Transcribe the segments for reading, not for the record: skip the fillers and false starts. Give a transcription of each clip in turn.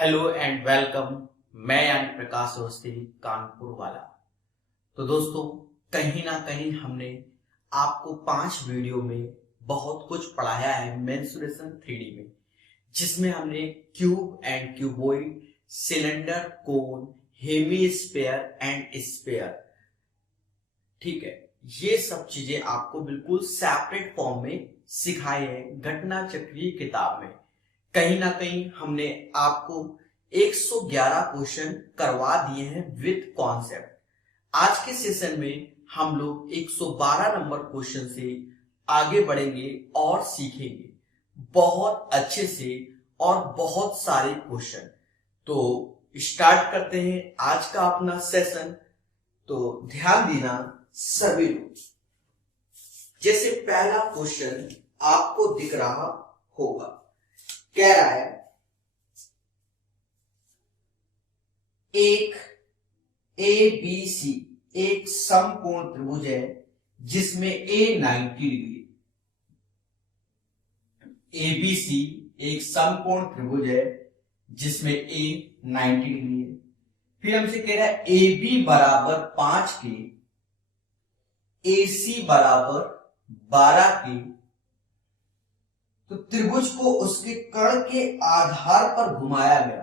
Hello and welcome. मैं यानी प्रकाश अवस्थी कानपुर वाला। तो दोस्तों, कहीं ना कहीं हमने आपको 5 वीडियो में बहुत कुछ पढ़ाया है मेंसुरेशन 3D में, जिसमें हमने cube and cuboid, cylinder, cone, hemisphere and sphere, ठीक है, ये सब चीजें आपको बिल्कुल सेपरेट फॉर्म में सिखाए हैं घटना चक्रीय किताब में। कहीं ना कहीं हमने आपको 111 क्वेश्चन करवा दिए हैं विद कॉन्सेप्ट। आज के सेशन में हम लोग 112 नंबर क्वेश्चन से आगे बढ़ेंगे और सीखेंगे बहुत अच्छे से और बहुत सारे क्वेश्चन। तो स्टार्ट करते हैं आज का अपना सेशन। तो ध्यान देना सभी लोग। जैसे पहला क्वेश्चन आपको दिख रहा होगा, कह रहा है एक ABC एक समकोण त्रिभुज है जिसमें A 90 डिग्री। ABC एक समकोण त्रिभुज है जिसमें A 90 डिग्री है। फिर हमसे कह रहा है AB बराबर 5 के, AC बराबर 12 के, तो त्रिभुज को उसके कर्ण के आधार पर घुमाया गया।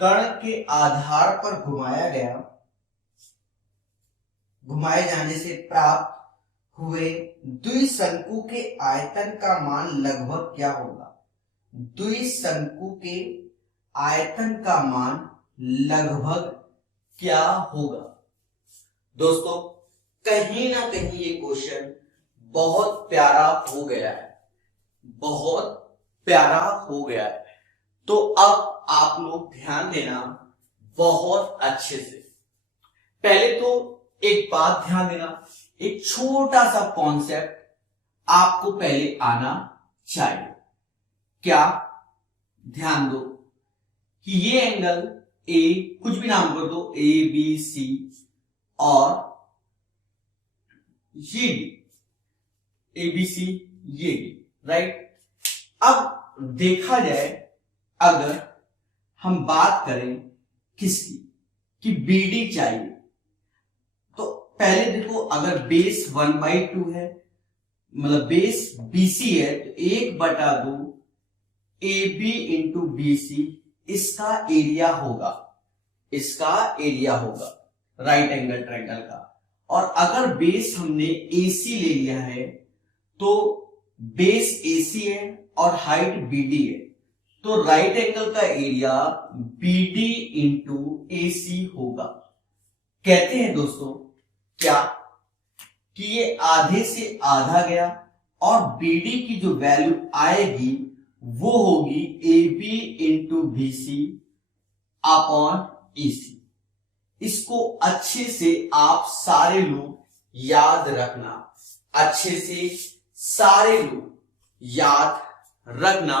कर्ण के आधार पर घुमाए जाने से प्राप्त हुए द्विशंकु के आयतन का मान लगभग क्या होगा? द्विशंकु के आयतन का मान लगभग क्या होगा? दोस्तों, कहीं ना कहीं ये क्वेश्चन बहुत प्यारा हो गया है, बहुत प्यारा हो गया है। तो अब आप लोग ध्यान देना बहुत अच्छे से। पहले तो एक बात ध्यान देना, एक छोटा सा कॉन्सेप्ट आपको पहले आना चाहिए। क्या? ध्यान दो कि ये एंगल ए, कुछ भी नाम कर दो, ए बी सी, और ये ए बी सी, ये भी, राइट। अब देखा जाए, अगर हम बात करें किसकी, कि BD चाहिए, तो पहले देखो, अगर बेस 1/2 है, मतलब बेस BC है, तो 1/2 AB इंटू BC इसका एरिया होगा, राइट एंगल ट्रायंगल का। और अगर बेस हमने AC ले लिया है, तो बेस AC है और हाइट BD है, तो राइट एंगल का एरिया BD इंटू AC होगा। कहते हैं दोस्तों क्या कि ये आधे से आधा गया, और BD की जो वैल्यू आएगी वो होगी AB into BC upon AC। इसको अच्छे से आप सारे लोग याद रखना, अच्छे से सारे लोग याद रखना,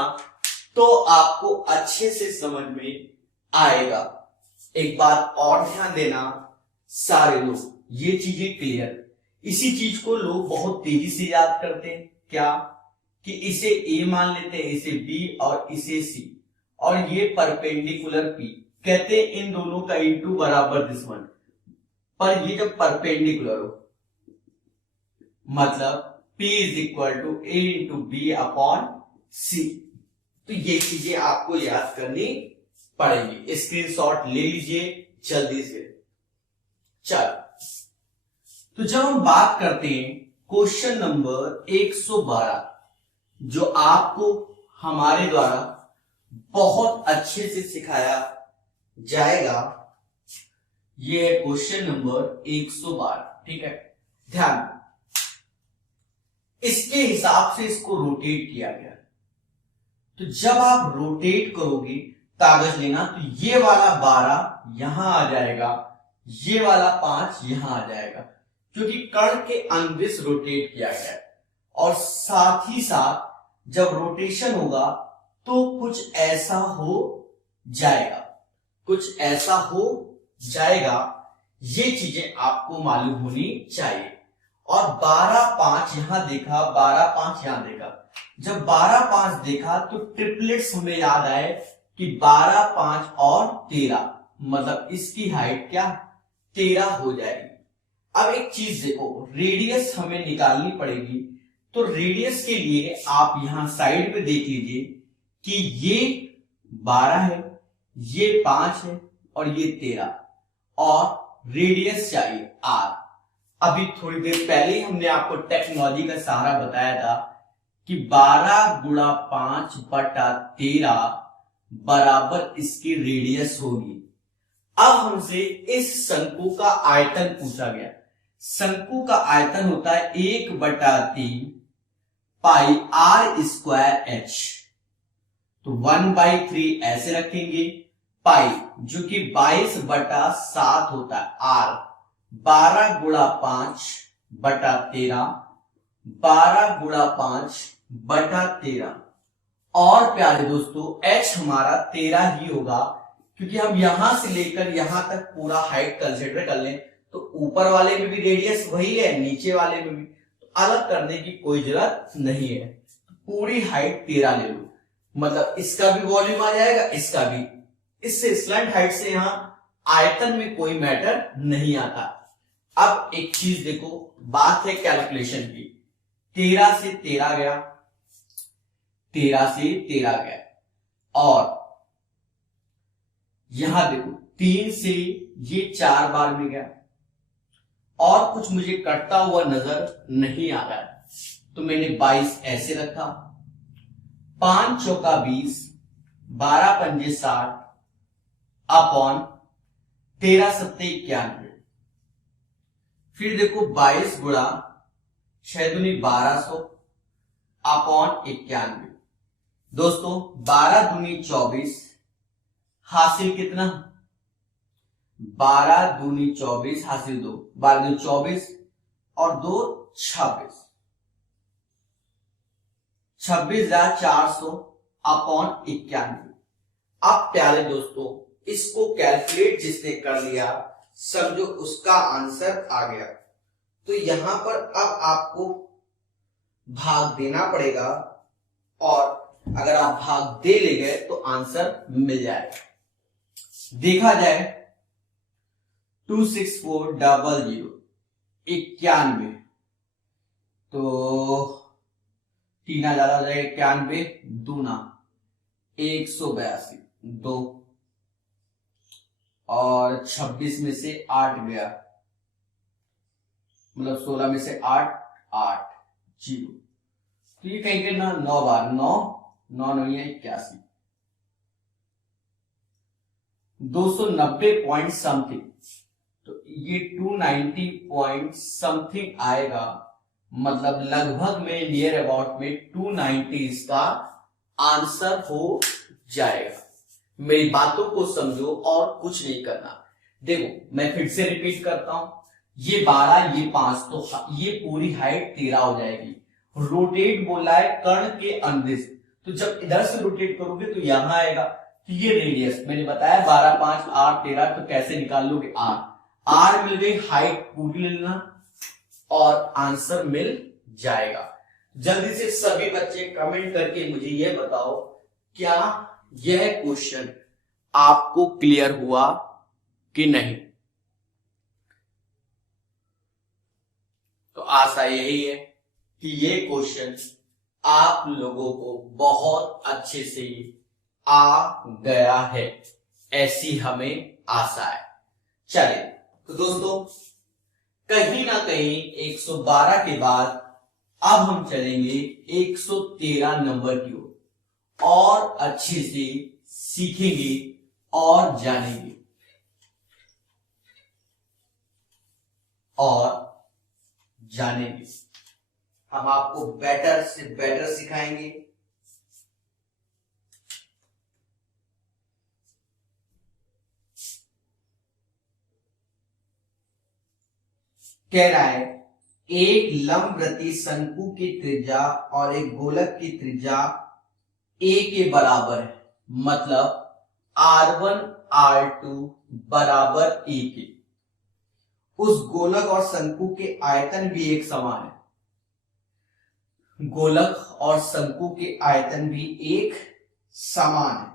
तो आपको अच्छे से समझ में आएगा। एक बात और ध्यान देना सारे लोग, ये चीजें क्लियर। इसी चीज को लोग बहुत तेजी से याद करते हैं। क्या? कि इसे A मान लेते हैं, इसे B और इसे C, और ये परपेंडिकुलर P, कहते हैं इन दोनों का इंटू बराबर दिस वन। पर ये जब परपेंडिकुलर हो, मतलब P is equal to A into B upon C, तो ये चीजें आपको याद करनी पड़ेगी। स्क्रीनशॉट ले लीजिए जल्दी से। चल, तो जब हम बात करते हैं क्वेश्चन नंबर 112, जो आपको हमारे द्वारा बहुत अच्छे से सिखाया जाएगा, ये है क्वेश्चन नंबर 112, ठीक है। ध्यान, इसके हिसाब से इसको रोटेट किया गया। तो जब आप रोटेट करोगे, कागज लेना, तो ये वाला 12 यहां आ जाएगा, ये वाला 5 यहां आ जाएगा, क्योंकि कर्ण के अनविश रोटेट किया गया है। और साथ ही साथ जब रोटेशन होगा तो कुछ ऐसा हो जाएगा, कुछ ऐसा हो जाएगा। ये चीजें आपको मालूम होनी चाहिए। और 12-5 यहां देखा, 12-5 यहां देखा। जब 12-5 देखा तो ट्रिपलेट्स हमें याद आए, कि 12, 5 और 13, मतलब इसकी हाइट क्या 13 हो जाएगी। अब एक चीज देखो, रेडियस हमें निकालनी पड़ेगी। तो रेडियस के लिए आप यहां साइड पे देख लीजिए कि ये 12 है, ये 5 है और ये 13, और रेडियस चाहिए r। अभी थोड़ी देर पहले ही हमने आपको टेक्नोलॉजी का सहारा बताया था कि 12 गुणा 5 बटा 13 बराबर इसकी रेडियस होगी। अब हमसे इस शंकु का आयतन पूछा गया। शंकु का आयतन होता है 1/3 पाई r स्क्वायर h। तो 1/3 ऐसे रखेंगे, पाई जो कि 22/7 होता है r, 12 गुणा 5 बटा 13, 12 गुणा 5 बटा 13। और प्यारे दोस्तों h हमारा 13 ही होगा, क्योंकि हम यहां से लेकर यहां तक पूरा हाइट कंसिडर कर लें तो ऊपर वाले में भी रेडियस वही है, नीचे वाले में भी, तो अलग करने की कोई जरूरत नहीं है। पूरी हाइट 13 ले लो, मतलब इसका भी वॉल्यूम आ जाएगा, इसका भी। इससे स्लैंट हाइट से यहां आयतन में कोई मैटर नहीं आता। अब एक चीज देखो, बात है कैलकुलेशन की। 13 से 13 गया, 13 से 13 गया, और यहां देखो 3 से ये 4 बार में गया, और कुछ मुझे कटता हुआ नजर नहीं आ रहा है, तो मैंने 22 ऐसे रखा। 5 चौका 20, 12 पंजे 60 अपॉन 13 सत्ते 91। फिर देखो 22 गुणा 6 दूनी 1200 अपॉन 91। दोस्तों 12 दूनी 24, हासिल कितना, 12 दूनी 24 हासिल 2, 12 दूनी 24 और 2 26, 26,400 अपॉन 91। अब प्यारे दोस्तों इसको कैलकुलेट जिसने कर लिया, समझो उसका आंसर आ गया। तो यहां पर अब आपको भाग देना पड़ेगा, और अगर आप भाग दे ले गए तो आंसर मिल जाएगा। देखा जाए 26400 91, तो 3 ज्यादा हो जाएगा, 91 दूना 182 2, और 26 में से 8 गया, मतलब 16 में से 8 8 0, तो ये कहीं ना 9 बार 9 9 नहीं है 81, 290 पॉइंट समथिंग, तो ये 290 पॉइंट समथिंग आएगा, मतलब लगभग में नियर अबाउट में 290 इसका आंसर हो जाएगा। मेरी बातों को समझो और कुछ नहीं करना। देखो मैं फिर से रिपीट करता हूं, ये 12 ये 5, तो ये पूरी हाइट 13 हो जाएगी। रोटेट बोला है कर्ण के अंदिश, तो जब इधर से रोटेट करोगे तो यहां आएगा। तो ये रेडियस मैंने बताया 12 5 8 13, तो कैसे निकाल लोगे, आर मिल गई, हाइट पूरी ले लेना और आंसर मिल जाएगा। जल्दी से सभी बच्चे कमेंट करके मुझे यह बताओ, क्या यह क्वेश्चन आपको क्लियर हुआ कि नहीं। तो आशा यही है कि ये क्वेश्चन आप लोगों को बहुत अच्छे से आ गया है, ऐसी हमें आशा है। चलिए तो दोस्तों कहीं ना कहीं 112 के बाद अब हम चलेंगे 113 नंबर की ओर, और अच्छे से सीखेंगे और जानेंगे हम आपको बेटर से बेटर सिखाएंगे। कह रहा है एक लंबवृत्तीय शंकु की त्रिज्या और एक गोलक की त्रिज्या a के बराबर है, मतलब r1 r2 बराबर a के। उस गोलक और शंकु के आयतन भी एक समान है, गोलक और शंकु के आयतन भी एक समान है।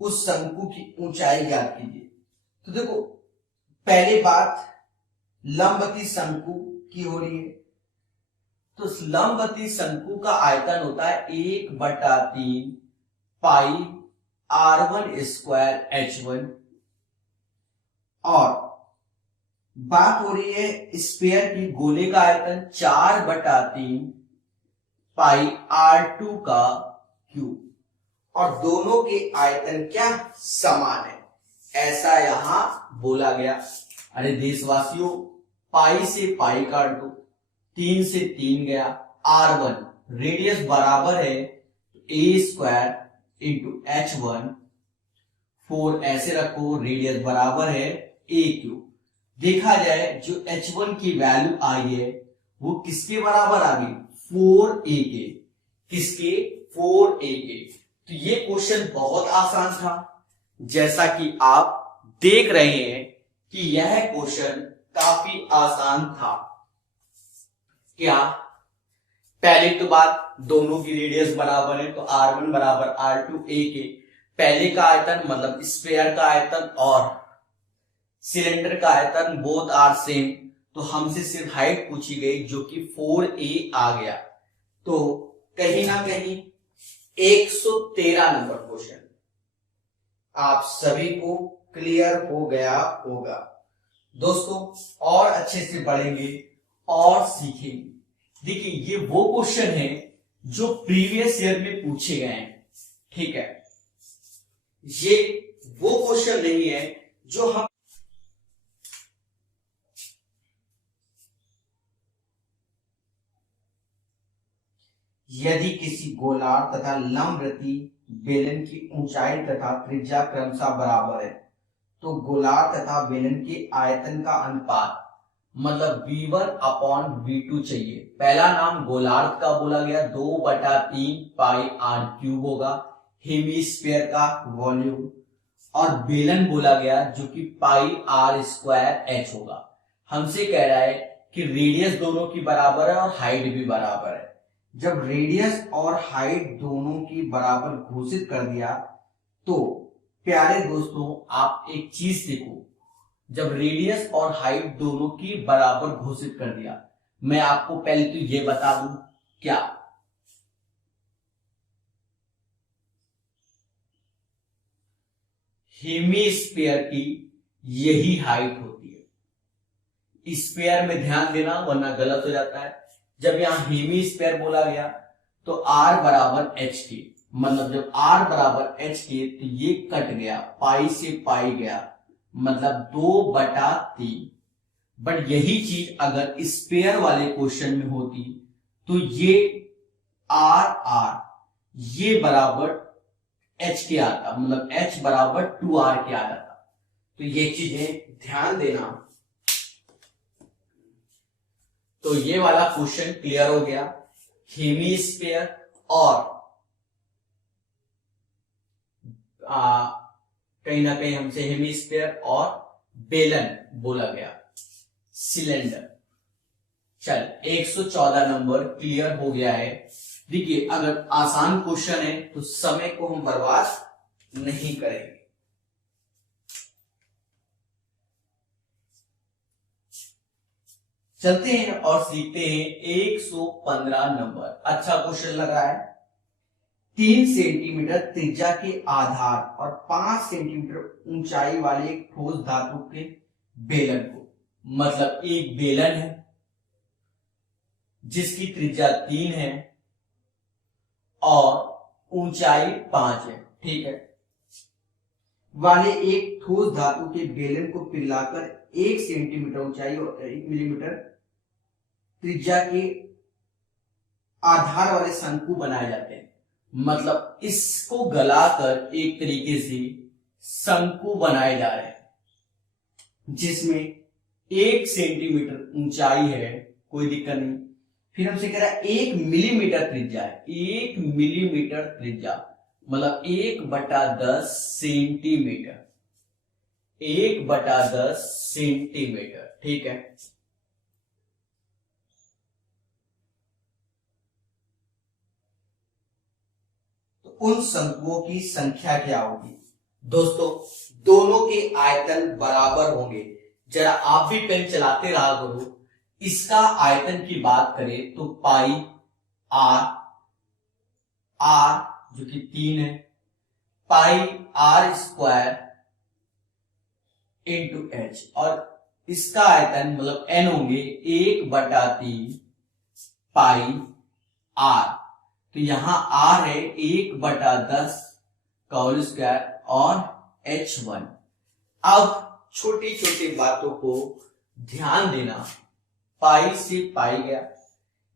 उस शंकु की ऊंचाई ज्ञात कीजिए। तो देखो पहली बात लंबवती शंकु की हो रही है, तो लंबवती शंकु का आयतन होता है 1/3 पाई r1² h1, और बात हो रही है स्फीयर की, गोले का आयतन 4/3 पाई r2 का क्यूब, और दोनों के आयतन क्या समान है, ऐसा यहां बोला गया। अरे देशवासियों, पाई से पाई काट दो, 3 से 3 गया, r1 रेडियस बराबर है a² इंटू h1, 4 ऐसे रखो, रेडियस बराबर है a³। देखा जाए जो h1 की वैल्यू आई है वो किसके बराबर आ गई, 4a के। किसके, 4a के। तो ये क्वेश्चन बहुत आसान था, जैसा कि आप देख रहे हैं कि यह क्वेश्चन काफी आसान था। क्या, पहले तो बात, दोनों की रेडियस बराबर है, तो r1 बराबर r2a के। पहले का आयतन मतलब स्फीयर का आयतन और सिलेंडर का आयतन बोथ आर सेम, तो हमसे सिर्फ हाइट पूछी गई जो कि 4a आ गया। तो कहीं ना कहीं 113 नंबर क्वेश्चन आप सभी को क्लियर हो गया होगा। दोस्तों और अच्छे से पढ़ेंगे और सीखेंगे। देखिए ये वो क्वेश्चन है जो प्रीवियस ईयर में पूछे गए हैं, ठीक है। ये वो क्वेश्चन नहीं है जो हम यदि किसी गोलार्ध तथा लंबवृत्तीय बेलन की ऊंचाई तथा त्रिज्या क्रमशः बराबर है, तो गोलार्ध तथा बेलन के आयतन का अनुपात मतलब v1/v2 चाहिए। पहला नाम गोलार्ध का बोला गया, 2/3 पाई r³ होगा हेमीस्फीयर का वॉल्यूम, और बेलन बोला गया जो कि पाई r²h होगा। हमसे कह रहा है कि रेडियस दोनों की बराबर है और हाइट भी बराबर है। जब रेडियस और हाइट दोनों की बराबर घोषित कर दिया, तो प्यारे दोस्तों आप एक चीज देखो, जब रेडियस और हाइट दोनों की बराबर घोषित कर दिया, मैं आपको पहले तो ये बता दूं, क्या हेमीस्फीयर की यही हाइट होती है। स्फीयर में ध्यान देना वरना गलत हो जाता है। जब यहां हेमीस्फीयर बोला गया तो r बराबर h के, मतलब जब r बराबर h के तो ये कट गया, पाई से पाई गया, मतलब 2/3। बट यही चीज अगर स्फीयर वाले क्वेश्चन में होती तो ये r ये बराबर h के आता, मतलब h बराबर 2r के आ जाता। तो ये चीजें ध्यान देना। तो ये वाला क्वेश्चन क्लियर हो गया। हेमीस्फीयर और कहीं ना कहीं हमसे हेमीस्फीयर और बेलन बोला गया, सिलेंडर। चल 114 नंबर क्लियर हो गया है। देखिए अगर आसान क्वेश्चन है तो समय को हम बर्बाद नहीं करेंगे। चलते हैं और सीखते हैं 115 नंबर। अच्छा क्वेश्चन लग रहा है। 3 सेंटीमीटर त्रिज्या के आधार और 5 सेंटीमीटर ऊंचाई वाले एक ठोस धातु के बेलन को, मतलब एक बेलन है जिसकी त्रिज्या 3 है और ऊंचाई 5 है, ठीक है, वाले एक ठोस धातु के बेलन को पिघलाकर 1 सेंटीमीटर ऊंचाई और 1 मिलीमीटर त्रिज्या के आधार वाले शंकु बनाए जाते हैं। मतलब इसको गलाकर एक तरीके से शंकु बनाए जा रहे हैं जिसमें 1 सेंटीमीटर ऊंचाई है, कोई दिक्कत नहीं। फिर हमसे कह रहा है 1 मिलीमीटर त्रिज्या है, 1 मिलीमीटर त्रिज्या मतलब 1/10 सेंटीमीटर, 1/10 सेंटीमीटर, ठीक है। तो उन शंकुओं की संख्या क्या होगी? दोस्तों दोनों के आयतन बराबर होंगे। जरा आप भी पेन चलाते रहा करो। इसका आयतन की बात करें तो पाई आर, आर जो कि 3 है, पाई आर स्क्वायर इंटू एच, और इसका आयतन मतलब एन होंगे 1/3 पाई आर। तो यहां आर है 1/10 का होल स्क्वायर और h1। अब छोटी छोटी बातों को ध्यान देना। पाई से पाई गया,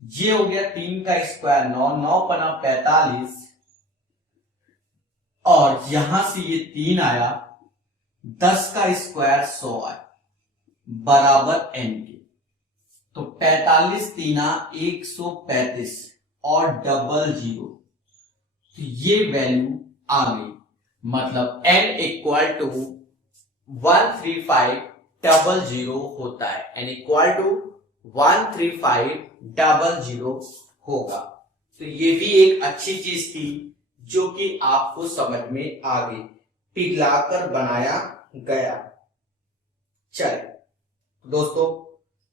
ये हो गया 3 का स्क्वायर 9, 9 पना 45, और यहां से ये 3 आया, 10 का स्क्वायर 100 आया बराबर n के। तो 45 तीना 135 और डबल जीरो, तो ये वैल्यू आ गई। मतलब n इक्वल टू 13500 होता है। n इक्वल टू 13500 होगा। तो ये भी एक अच्छी चीज थी जो कि आपको समझ में आ गई, पिघलाकर बनाया गया। चलिए दोस्तों,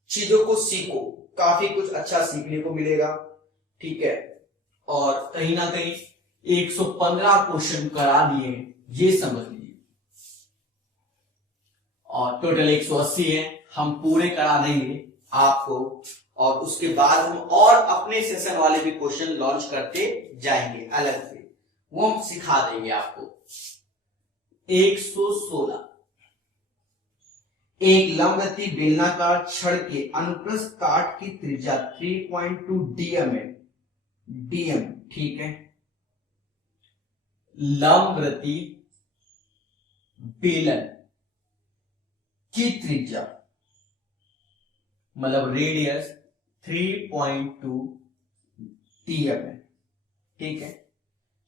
चीजों को सीखो, काफी कुछ अच्छा सीखने को मिलेगा, ठीक है। और कहीं ना कहीं 115 क्वेश्चन करा दिए, ये समझ लीजिए, और टोटल 180 है, हम पूरे करा देंगे आपको। और उसके बाद हम और अपने सेशन वाले भी क्वेश्चन लॉन्च करते जाएंगे अलग से, वो हम सिखा देंगे आपको। 116, एक लंबवती बेलनाकार छड़ के अनुप्रस्थ काट की त्रिज्या 3.2 dm है। डीएम, ठीक है। लंबवती बेलन की त्रिज्या मतलब रेडियस 3.2 dm है, ठीक है।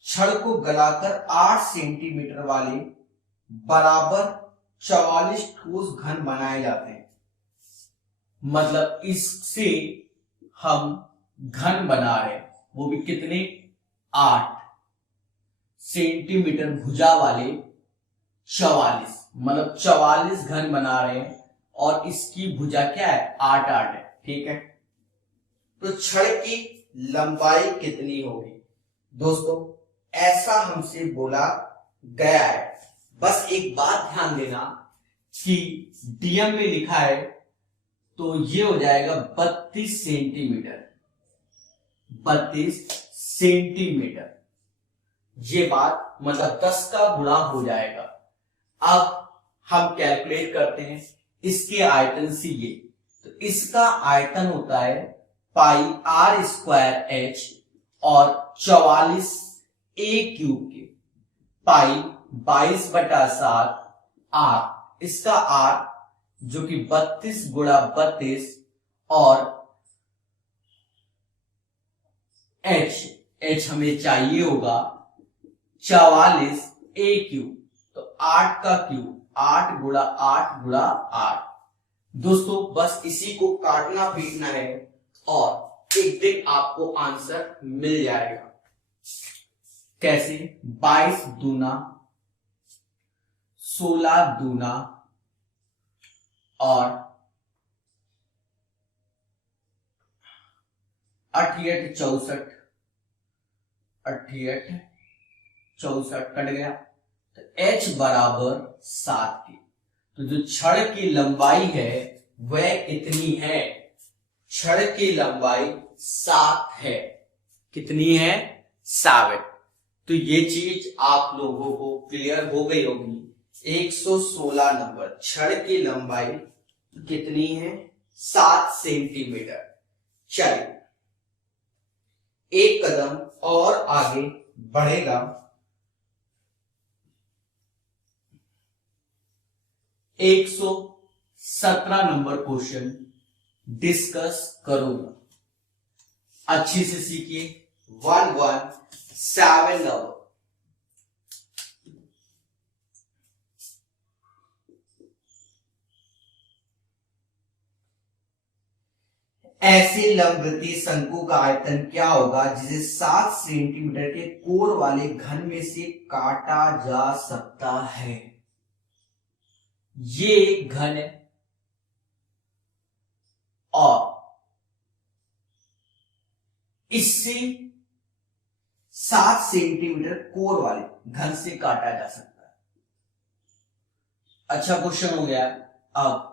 छड़ को गलाकर 8 सेंटीमीटर वाले बराबर 44 ठोस घन बनाए जाते हैं। मतलब इससे हम घन बना रहे हैं, वो भी कितने, 8 सेंटीमीटर भुजा वाले 44, मतलब 44 घन बना रहे हैं, और इसकी भुजा क्या है, 8 है, ठीक है। तो छड़ की लंबाई कितनी होगी दोस्तों, ऐसा हमसे बोला गया है। बस एक बात ध्यान देना कि डीएम में लिखा है तो ये हो जाएगा 32 सेंटीमीटर, 32 सेंटीमीटर। ये बात मतलब 10 का गुणा हो जाएगा। अब हम कैलकुलेट करते हैं इसके आयतन से ये, तो इसका आयतन होता है पाई आर स्क्वायर एच और 44 ए क्यूब के, पाई 22/7 आर, इसका आर जो कि 32 गुणा 32 और एच हमें चाहिए होगा 44 ए क्यूब, तो 8 का क्यूब, 8 गुणा 8 गुणा 8। दोस्तों बस इसी को काटना पीटना है और एक दिन आपको आंसर मिल जाएगा। कैसे, 22 दूना 16 दूना और 68 64, 68 64 कट गया, तो h बराबर 7 की। तो जो छड़ की लंबाई है वह कितनी है, छड़ की लंबाई 7 है। कितनी है, 7। तो ये चीज आप लोगों को क्लियर हो गई होगी। 116 नंबर, छड़ की लंबाई कितनी है, 7 सेंटीमीटर। चलिए एक कदम और आगे बढ़ेगा। 117 नंबर क्वेश्चन डिस्कस करूंगा, अच्छी से सीखिए। 117 नंबर, ऐसे लंबवृत्तीय शंकु का आयतन क्या होगा जिसे 7 सेंटीमीटर के कोर वाले घन में से काटा जा सकता है? ये घन है और इससे 7 सेंटीमीटर कोर वाले घन से काटा जा सकता है। अच्छा क्वेश्चन हो गया। अब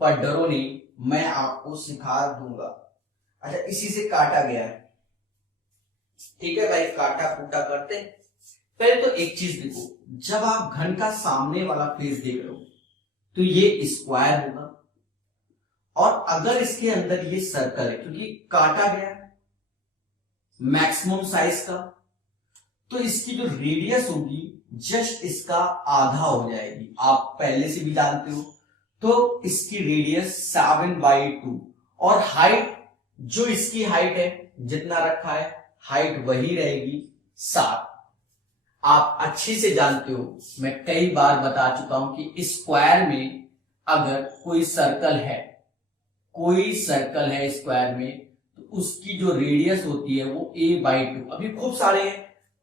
पर डरो नहीं, मैं आपको सिखा दूंगा। अच्छा, इसी से काटा गया है, ठीक है भाई, काटा कूटा करते। पहले तो एक चीज देखो, जब आप घन का सामने वाला फेस देख रहे हो तो ये स्क्वायर होगा, और अगर इसके अंदर ये सर्कल है, क्योंकि काटा गया है मैक्सिमम साइज का, तो इसकी जो रेडियस होगी जस्ट इसका आधा हो जाएगी। आप पहले से भी जानते हो। तो इसकी रेडियस 7/2 और हाइट, जो इसकी हाइट है जितना रखा है, हाइट वही रहेगी 7। आप अच्छे से जानते हो, मैं कई बार बता चुका हूं कि स्क्वायर में अगर कोई सर्कल है स्क्वायर में, तो उसकी जो रेडियस होती है वो a/2। अभी खूब सारे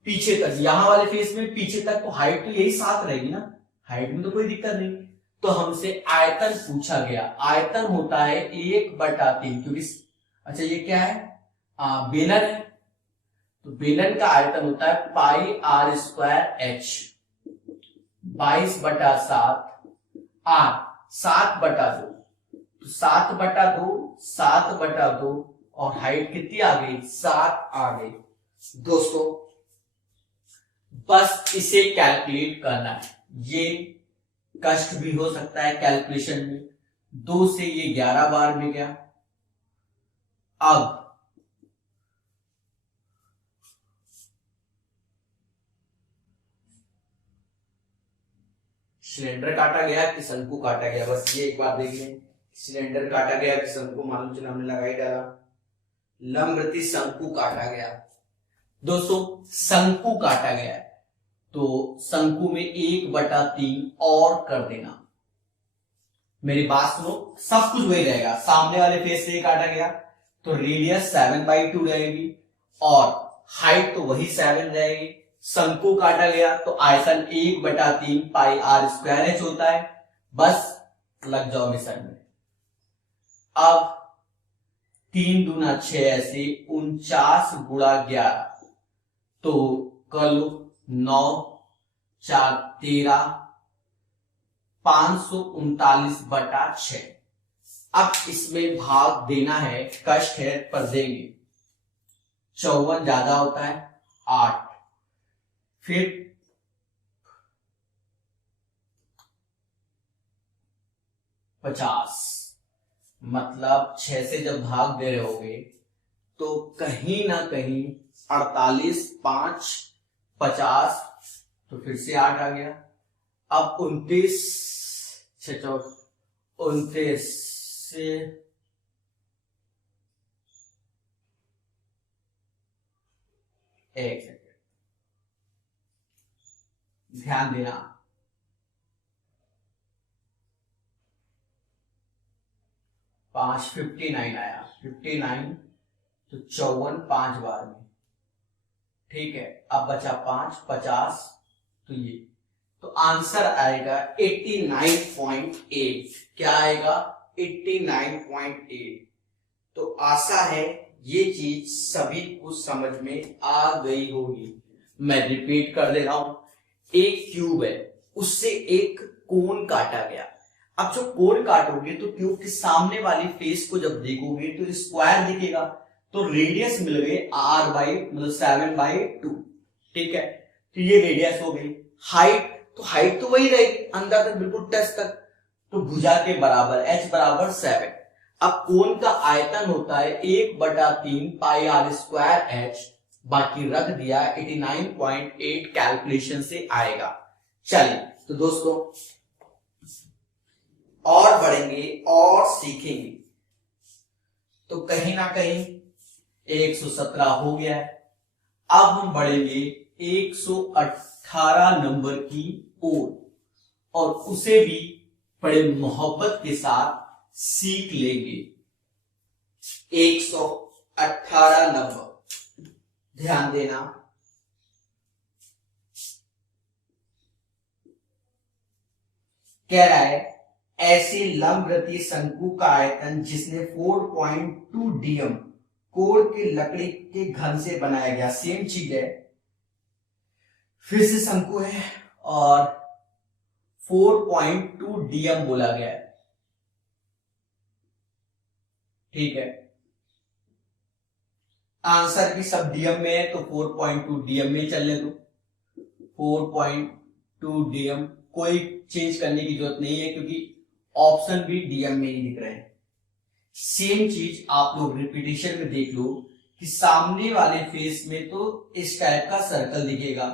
पीछे तक, यहां वाले फेस में पीछे तक, तो हाइट तो यही 7 रहेगी ना, हाइट में तो कोई दिक्कत नहीं। तो हमसे आयतन पूछा गया, आयतन होता है 1/3, क्योंकि अच्छा ये क्या है, बेलन है, तो बेलन का आयतन होता है πr²h, 22/7 r, 7/2, तो 7/2 और हाइट कितनी आ गई, 7 आ गई। दोस्तों बस इसे कैलकुलेट करना है, ये कष्ट भी हो सकता है कैलकुलेशन में। 2 से ये 11 बार में गया। अब सिलेंडर काटा गया कि शंकु काटा गया, बस ये एक बार देख लें। सिलेंडर काटा गया कि शंकु, मालूम चला, हमने लगा ही डाला। लंबवृत्तीय शंकु काटा गया। दोस्तों शंकु काटा गया है, तो शंकु में 1/3 और कर देना। मेरी बात सुनो, सब कुछ वही रहेगा। सामने वाले फेस से काटा गया तो रेडियस 7/2 रहेगी और हाइट तो वही 7 रहेगी। शंकु काटा गया तो आयतन 1/3 πr²h होता है। बस लग जाओ मिशन में। अब 3 दूना 6 ऐसे 49 गुणा 11, तो कर लो 9 4 13, 539/6। अब इसमें भाग देना है, कष्ट है पर देंगे। 54 ज्यादा होता है 8, फिर 50, मतलब 6 से जब भाग दे रहे होगे तो कहीं ना कहीं 48, 5, 50, तो फिर से 8 आ गया। अब 29 से एक सेकेंड ध्यान देना, 59 आया, 59 तो 54 5 बार में, ठीक है। अब बचा 5, 50, तो ये, तो आंसर आएगा 89.8। क्या आएगा, 89.8। तो आशा है ये चीज सभी को समझ में आ गई होगी। मैं रिपीट कर दे रहा हूं, एक क्यूब है, उससे एक कोन काटा गया। अब जो कोन काटोगे तो क्यूब के सामने वाली फेस को जब देखोगे तो स्क्वायर दिखेगा, तो रेडियस मिल गई मतलब 7/2, ठीक है। तो ये रेडियस हो गई। हाइट, तो हाइट तो वही रहेगी अंदर तक, बिल्कुल टच तक, तो भुजा के बराबर h बराबर 7। अब कोन का आयतन होता है 1/3 πr²h, बाकी रख दिया 89.8 कैलकुलेशन से आएगा। चलिए तो दोस्तों और बढ़ेंगे और सीखेंगे, तो कहीं ना कहीं 117 हो गया है। अब हम बढ़ेंगे 118 नंबर की ओर, और उसे भी बड़े मोहब्बत के साथ सीख लेंगे। 118 नंबर, ध्यान देना। कह रहा है ऐसे लंबवृत्तीय शंकु का आयतन जिसने 4.2 डीएम कोड के लकड़ी के घन से बनाया गया। सेम चीज है, फिर से शंकु है और 4.2 डीएम बोला गया है। ठीक है, आंसर भी सब डीएम में है तो 4.2 डीएम में चलने दो। 4.2 डीएम, कोई चेंज करने की जरूरत नहीं है क्योंकि ऑप्शन भी डीएम में ही दिख रहे हैं। सेम चीज आप लोग रिपीटेशन में देख लो कि सामने वाले फेस में तो इस टाइप का सर्कल दिखेगा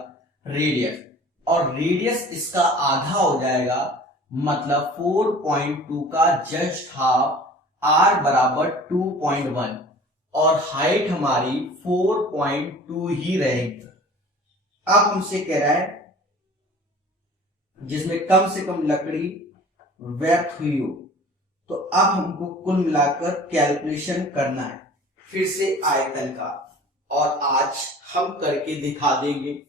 रेडियस, और रेडियस इसका आधा हो जाएगा, मतलब 4.2 का जस्ट हाफ, r बराबर 2.1 और हाइट हमारी 4.2 ही रहेगी। अब हमसे कह रहा है जिसमें कम से कम लकड़ी व्यर्थ हुई हो, तो अब हमको कुल मिलाकर कैलकुलेशन करना है फिर से आयतन का, और आज हम करके दिखा देंगे।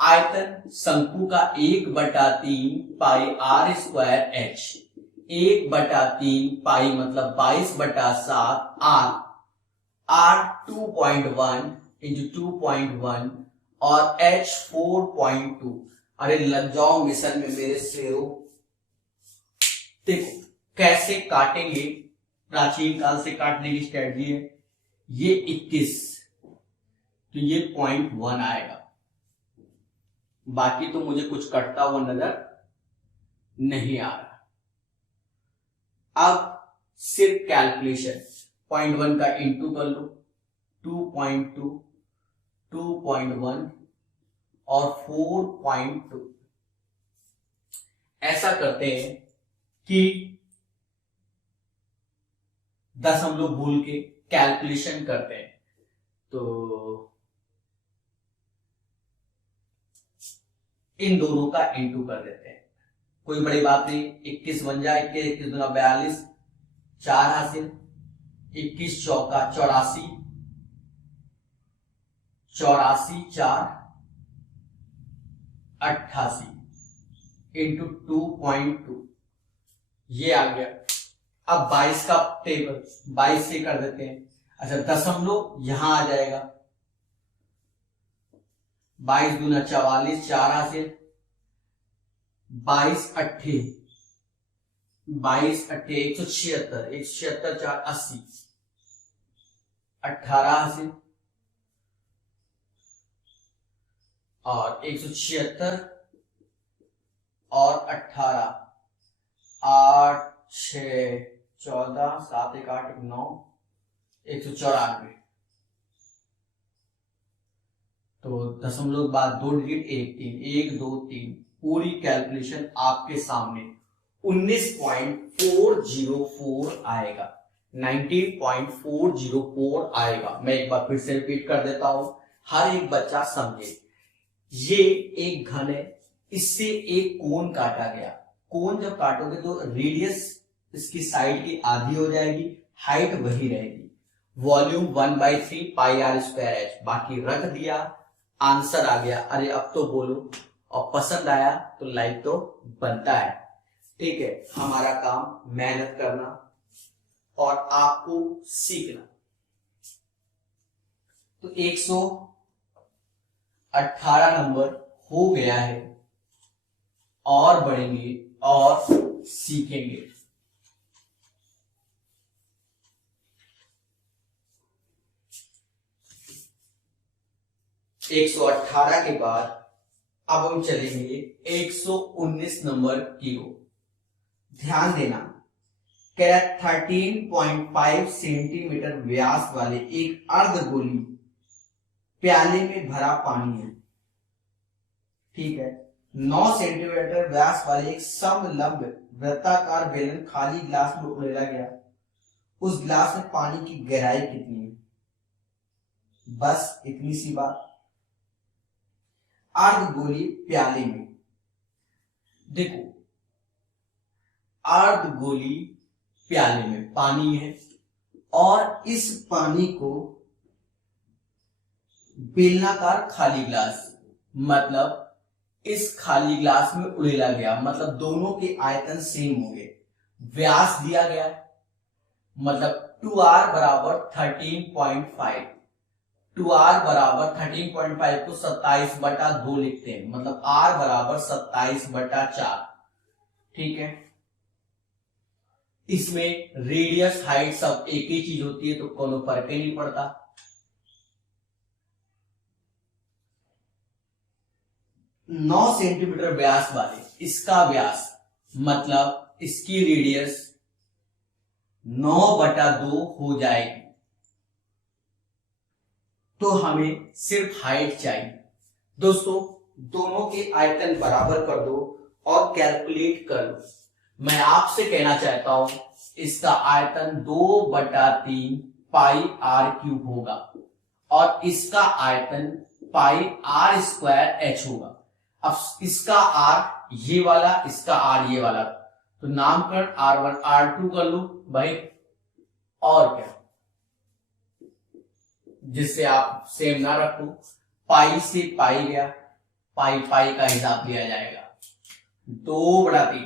आयतन शंकु का 1/3 पाई r स्क्वायर h, 1/3 पाई मतलब 22/7 r 2.1 इंटू 2.1 और h 4.2। अरे लग जाओ मिशन में मेरे शेरों। देखो कैसे काटेंगे, प्राचीन काल से काटने की स्ट्रेटजी है। ये 21 तो ये 0.1 आएगा, बाकी तो मुझे कुछ कटता हुआ नजर नहीं आ रहा। अब सिर्फ कैलकुलेशन, 0.1 का इंटू कर लो, 2.2, 2.1 और 4.2। ऐसा करते हैं कि दशमलव भूल के कैलकुलेशन करते हैं, तो इन दोनों का इंटू कर देते हैं, कोई बड़ी बात नहीं। 21 बन जाए, 21 दूना 42, 4 हासिल, 21 चौका 84, 84 4 88 इंटू 2.2, ये आ गया। अब 22 का टेबल 22 से कर देते हैं। अच्छा, दशमलव यहां आ जाएगा, 22 दूना 44, 4 हासिल, 22 अट्ठे 176, 176 4 80, 18 हासिल और 176 और 18, 8 6 14 7 1 8 1 9, 194। तो दशमलव बाद 2 डिजिट 1 3, 1 2 3, पूरी कैलकुलेशन आपके सामने 19.404 आएगा, 19.404 आएगा। मैं एक बार फिर से रिपीट कर देता हूं, हर एक बच्चा समझे। ये एक घन है, इससे एक कोण काटा गया। कोण जब काटोगे तो रेडियस इसकी साइड की आधी हो जाएगी, हाइट वही रहेगी। वॉल्यूम 1/3 पाई r स्क्वायर h, बाकी रख दिया, आंसर आ गया। अरे अब तो बोलो, और पसंद आया तो लाइक तो बनता है। ठीक है, हमारा काम मेहनत करना और आपको सीखना। तो 118 नंबर हो गया है, और बढ़ेंगे और सीखेंगे। तो 118 के बाद अब हम चलेंगे 119 नंबर की ओर। ध्यान देना, कह रहा 13.5 सेंटीमीटर व्यास वाले एक अर्धगोली प्याले में भरा पानी है। ठीक है, 9 सेंटीमीटर व्यास वाले एक समलंब वृत्ताकार बेलन खाली ग्लास में उड़ेला गया। उस ग्लास में पानी की गहराई कितनी है? बस इतनी सी बात। अर्धगोली प्याले में, देखो अर्धगोली प्याले में पानी है और इस पानी को बेलनाकार खाली ग्लास, मतलब इस खाली ग्लास में उड़ेला गया, मतलब दोनों के आयतन सेम हो गए। व्यास दिया गया है, मतलब 2r बराबर 13.5, 2r बराबर 13.5 को 27/2 लिखते हैं, मतलब r बराबर 27/4। ठीक है, इसमें रेडियस हाइट सब एक ही चीज होती है, तो कोनो फर्क ही नहीं पड़ता। 9 सेंटीमीटर व्यास वाले इसका व्यास, मतलब इसकी रेडियस 9/2 हो जाएगी। तो हमें सिर्फ हाइट चाहिए। दोस्तों, दोनों के आयतन बराबर कर दो और कैलकुलेट कर लो। मैं आपसे कहना चाहता हूं, इसका आयतन 2/3 पाई r क्यूब होगा और इसका आयतन पाई r स्क्वायर h होगा। अब इसका r ये वाला, इसका r ये वाला, तो नामकरण r1 r2 कर लो भाई, और क्या, जिससे आप सेम ना रखो। पाई से पाई गया, पाई पाई का हिसाब लिया जाएगा। 2/3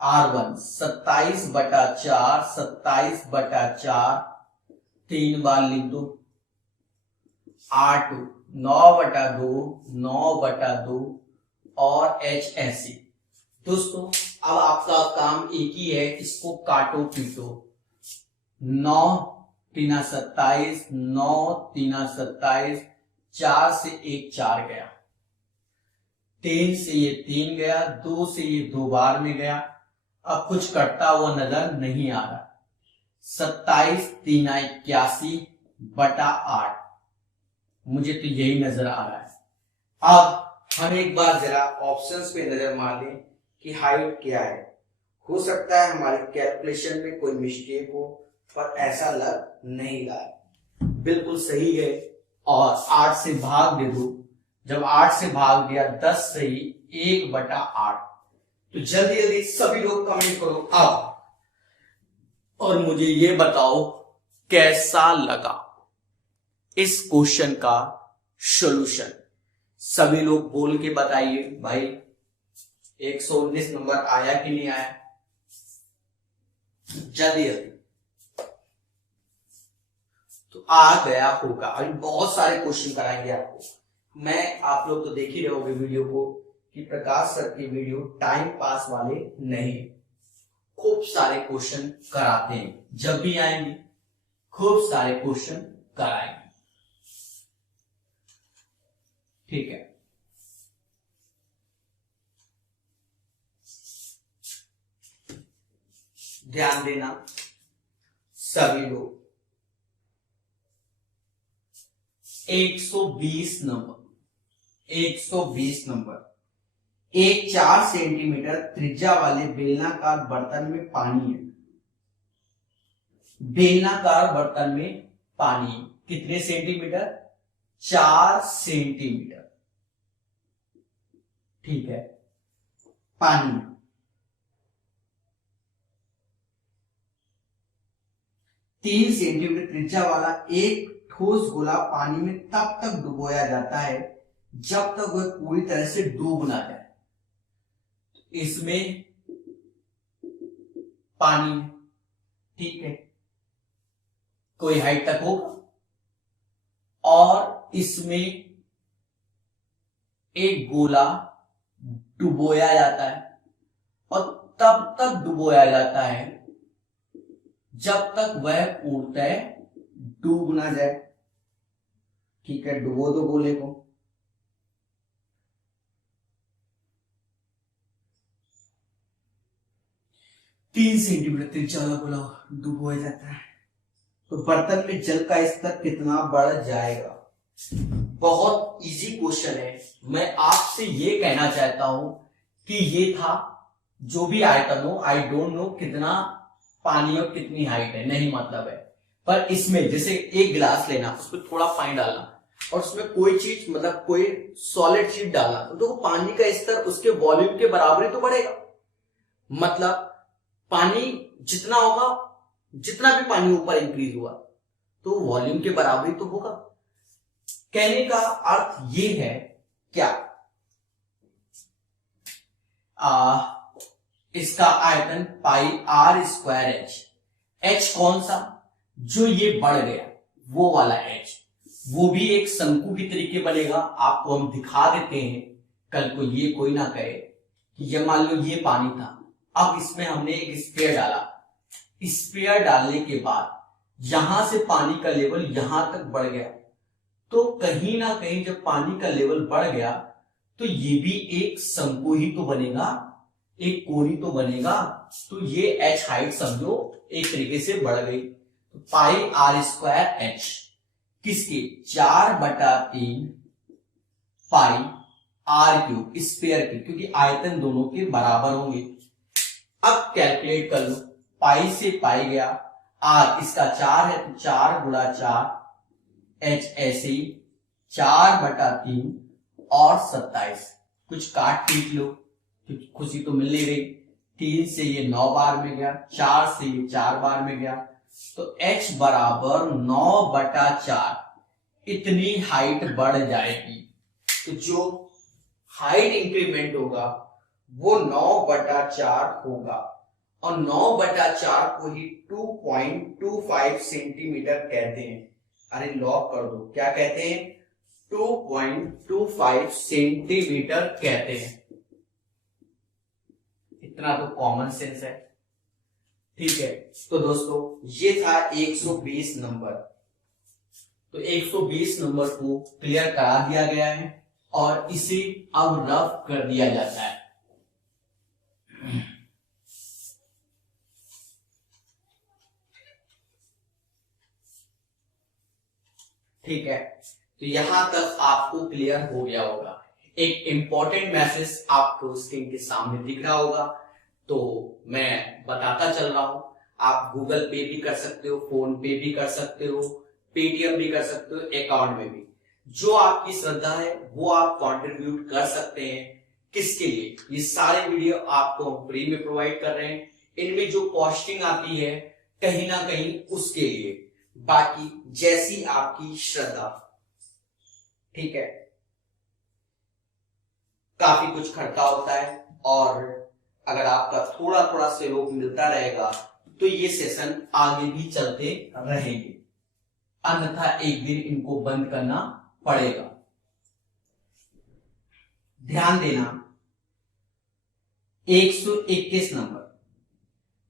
r1 27/4, 27/4 3 बार लिख दो। r2 9/2, 9/2 और h ऐसे। दोस्तों, अब आपका काम एक ही है, इसको काटो पीटो। 9 3 27, 9 3 27, 4 से 1 4 गया, 3 से ये 3 गया, 2 से ये 2 बार में गया। अब कुछ कटता हुआ नजर नहीं आ रहा। 27 3 81/8, मुझे तो यही नजर आ रहा है। अब हम एक बार जरा ऑप्शंस पे नजर मार लें कि हाइट क्या है। हो सकता है हमारे कैलकुलेशन में कोई मिस्टेक हो, पर ऐसा लग नहीं रहा है, बिल्कुल सही है। और 8 से भाग दे दो, जब 8 से भाग दिया 10 से ही 1/8। तो जल्दी जल्दी सभी लोग कमेंट करो अब, और मुझे ये बताओ कैसा लगा इस क्वेश्चन का सॉल्यूशन। सभी लोग बोल के बताइए भाई, 119 नंबर आया कि नहीं आया, जल्दी जल्दी। तो आ गया होगा। अभी बहुत सारे क्वेश्चन कराएंगे आपको। मैं, आप लोग तो देख ही रहे होंगे वीडियो को कि प्रकाश सर की वीडियो टाइम पास वाले नहीं, खूब सारे क्वेश्चन कराते हैं। जब भी आएंगे खूब सारे क्वेश्चन कराएंगे। ठीक है, ध्यान देना सभी लोग। 120 नंबर, एक 4 सेंटीमीटर त्रिज्या वाले बेलनाकार बर्तन में पानी है। बेलनाकार बर्तन में पानी कितने सेंटीमीटर? 4 सेंटीमीटर। ठीक है, पानी 3 सेंटीमीटर त्रिज्या वाला एक ठोस गोला पानी में तब तक डुबोया जाता है जब तक वह पूरी तरह से डूब ना जाए। इसमें पानी, ठीक है, कोई हाइट तक होगा, और इसमें एक गोला डुबोया जाता है, और तब तक डुबोया जाता है जब तक वह पूर्णतः डूब ना जाए। ठीक है, डुबो दो गोले को। तीन सेंटीमीटर त्रिज्या वाला गोला डुबोया जाता है, तो बर्तन में जल का स्तर कितना बढ़ जाएगा? बहुत इजी क्वेश्चन है। मैं आपसे ये कहना चाहता हूं कि ये था, जो भी आयतन हो, आई डोंट नो कितना पानी और कितनी हाइट है, नहीं मतलब है, पर इसमें जैसे एक गिलास लेना, उसमें थोड़ा पानी डालना और उसमें कोई चीज, मतलब कोई सॉलिड चीज डालना, तो पानी का स्तर उसके वॉल्यूम के बराबर ही तो बढ़ेगा। मतलब पानी जितना होगा जितना भी पानी ऊपर इंक्रीज हुआ तो वॉल्यूम के बराबर तो होगा। कहने का अर्थ ये है क्या, इसका आयतन pi r square H. H कौन सा, जो ये बढ़ गया वो वाला एच, वो भी एक शंकु की तरीके बनेगा। आपको हम दिखा देते हैं, कल को ये कोई ना कहे कि ये मान लो ये पानी था, अब इसमें हमने एक स्फीयर डाला। स्फीयर डालने के बाद यहां से पानी का लेवल यहां तक बढ़ गया, तो कहीं ना कहीं जब पानी का लेवल बढ़ गया तो ये भी एक शंकु ही तो बनेगा, एक कोनी तो बनेगा। तो ये एच हाइट समझो एक तरीके से बढ़ गई। तो पाई आर स्क्वायर एच किसके, 4/3 पाई आर क्यूब स्फीयर की, क्योंकि आयतन दोनों के बराबर होंगे। अब कैलकुलेट कर लो, पाई से पाई गया, आर इसका 4 है तो 4 गुणा 4, एच ऐसे ही 4/3 और 27। कुछ काट पीट लो, क्योंकि खुशी तो मिल नहीं रही। 3 से ये 9 बार में गया, 4 से ये 4 बार में गया, तो h बराबर 9/4 इतनी हाइट बढ़ जाएगी। तो जो हाइट इंक्रीमेंट होगा वो 9/4 होगा, और 9/4 को ही 2.25 सेंटीमीटर कहते हैं। अरे लॉक कर दो, क्या कहते हैं, 2.25 सेंटीमीटर कहते हैं। इतना तो कॉमन सेंस है, ठीक है। तो दोस्तों ये था 120 नंबर। तो 120 नंबर को क्लियर करा दिया गया है और इसे अब रफ कर दिया जाता है। ठीक है, तो यहां तक आपको क्लियर हो गया होगा। एक इंपॉर्टेंट मैसेज आपको स्क्रीन के सामने दिख रहा होगा, तो मैं बताता चल रहा हूं। आप गूगल पे भी कर सकते हो, फोन पे भी कर सकते हो, पेटीएम भी कर सकते हो, अकाउंट में भी। जो आपकी श्रद्धा है वो आप कंट्रीब्यूट कर सकते हैं। किसके लिए, ये सारे वीडियो आपको हम फ्री में प्रोवाइड कर रहे हैं। इनमें जो कॉस्टिंग आती है कहीं ना कहीं उसके लिए, बाकी जैसी आपकी श्रद्धा, ठीक है। काफी कुछ खर्चा होता है, और अगर आपका थोड़ा थोड़ा सहयोग मिलता रहेगा तो ये सेशन आगे भी चलते रहेंगे, अन्यथा एक दिन इनको बंद करना पड़ेगा। ध्यान देना, 121 नंबर,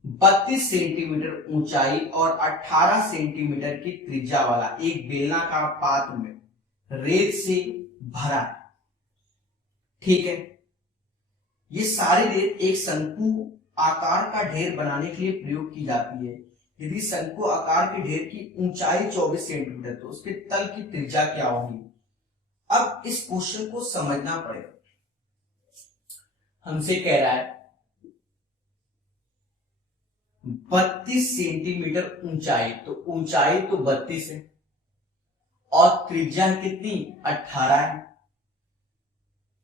32 सेंटीमीटर ऊंचाई और 18 सेंटीमीटर की त्रिज्या वाला एक बेलनाकार पात्र में रेत से भरा है, ठीक है। ये सारी रेत एक शंकु आकार का ढेर बनाने के लिए प्रयोग की जाती है। यदि शंकु आकार के ढेर की ऊंचाई 24 सेंटीमीटर, तो उसके तल की त्रिज्या क्या होगी। अब इस क्वेश्चन को समझना पड़ेगा। हमसे कह रहा है 32 सेंटीमीटर ऊंचाई, तो ऊंचाई तो 32 है और त्रिज्या कितनी, 18 है।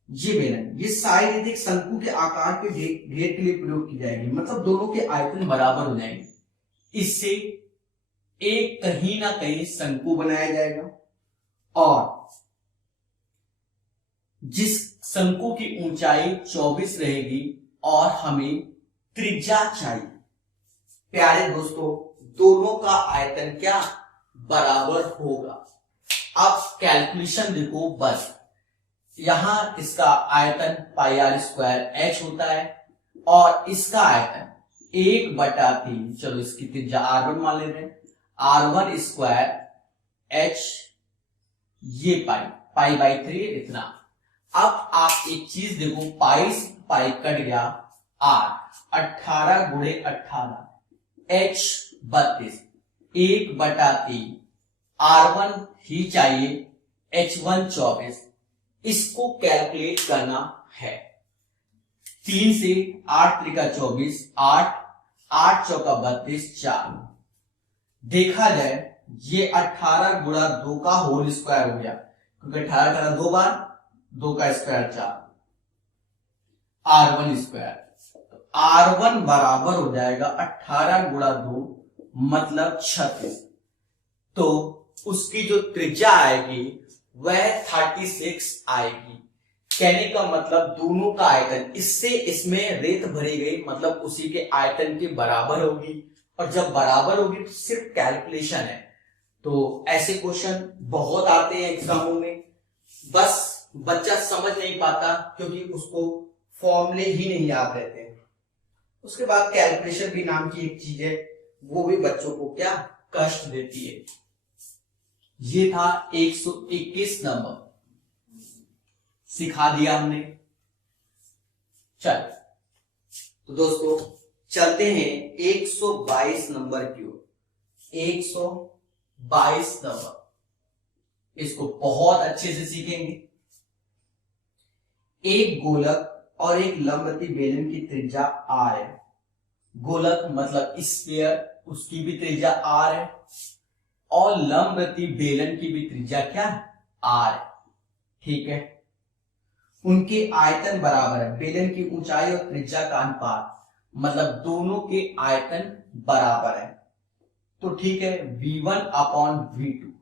ये बेलन, ये सारी रेत एक शंकु के आकार के ढेर के लिए प्रयोग की जाएगी, मतलब दोनों के आयतन बराबर हो जाएंगे। इससे एक कहीं ना कहीं शंकु बनाया जाएगा, और जिस शंकु की ऊंचाई 24 रहेगी और हमें त्रिज्या चाहिए। प्यारे दोस्तों, दोनों का आयतन क्या, बराबर होगा। अब कैलकुलेशन देखो बस, यहां इसका आयतन पाई आर स्क्वायर एच होता है और इसका आयतन 1/3, चलो इसकी त्रिज्या R1 मान लेते हैं, R1 स्क्वायर एच, ये पाई बाई 3 इतना। अब आप एक चीज देखो, पाई से पाई कट गया, R 18 गुणे 18, H 32, 1/3, R1 ही चाहिए, H1 24। इसको कैलकुलेट करना है। 3 से 8 त्रिका 24, 8 8 चौका 32, 4। देखा जाए ये 18 गुणा 2 का होल स्क्वायर हो गया, क्योंकि 18 करा 2 बार, 2 का स्क्वायर 4, R1 स्क्वायर। तो R1 बराबर हो जाएगा 18 गुणा 2 मतलब 36, तो उसकी जो त्रिज्या आएगी वह 36 आएगी। कहने का मतलब दोनों का आयतन, इससे इसमें रेत भरी गई मतलब उसी के आयतन के बराबर होगी, और जब बराबर होगी तो सिर्फ कैलकुलेशन है। तो ऐसे क्वेश्चन बहुत आते हैं एग्जामों में, बस बच्चा समझ नहीं पाता क्योंकि उसको फॉर्मूले ही नहीं याद रहते हैं। उसके बाद कैलकुलेशन भी नाम की एक चीज है, वो भी बच्चों को क्या कष्ट देती है। ये था 121 नंबर, सिखा दिया हमने। चल तो दोस्तों चलते हैं 122 नंबर की ओर। 122 नंबर, इसको बहुत अच्छे से सीखेंगे। एक गोलक और एक लंबवती बेलन की त्रिज्या r है। गोलक मतलब स्फीयर, उसकी भी त्रिज्या r है, और लंबवती बेलन की भी त्रिज्या क्या r है। ठीक है, उनके आयतन बराबर है। बेलन की ऊंचाई और त्रिज्या का अनुपात मतलब दोनों के आयतन बराबर है। तो ठीक है, v1 अपॉन v2,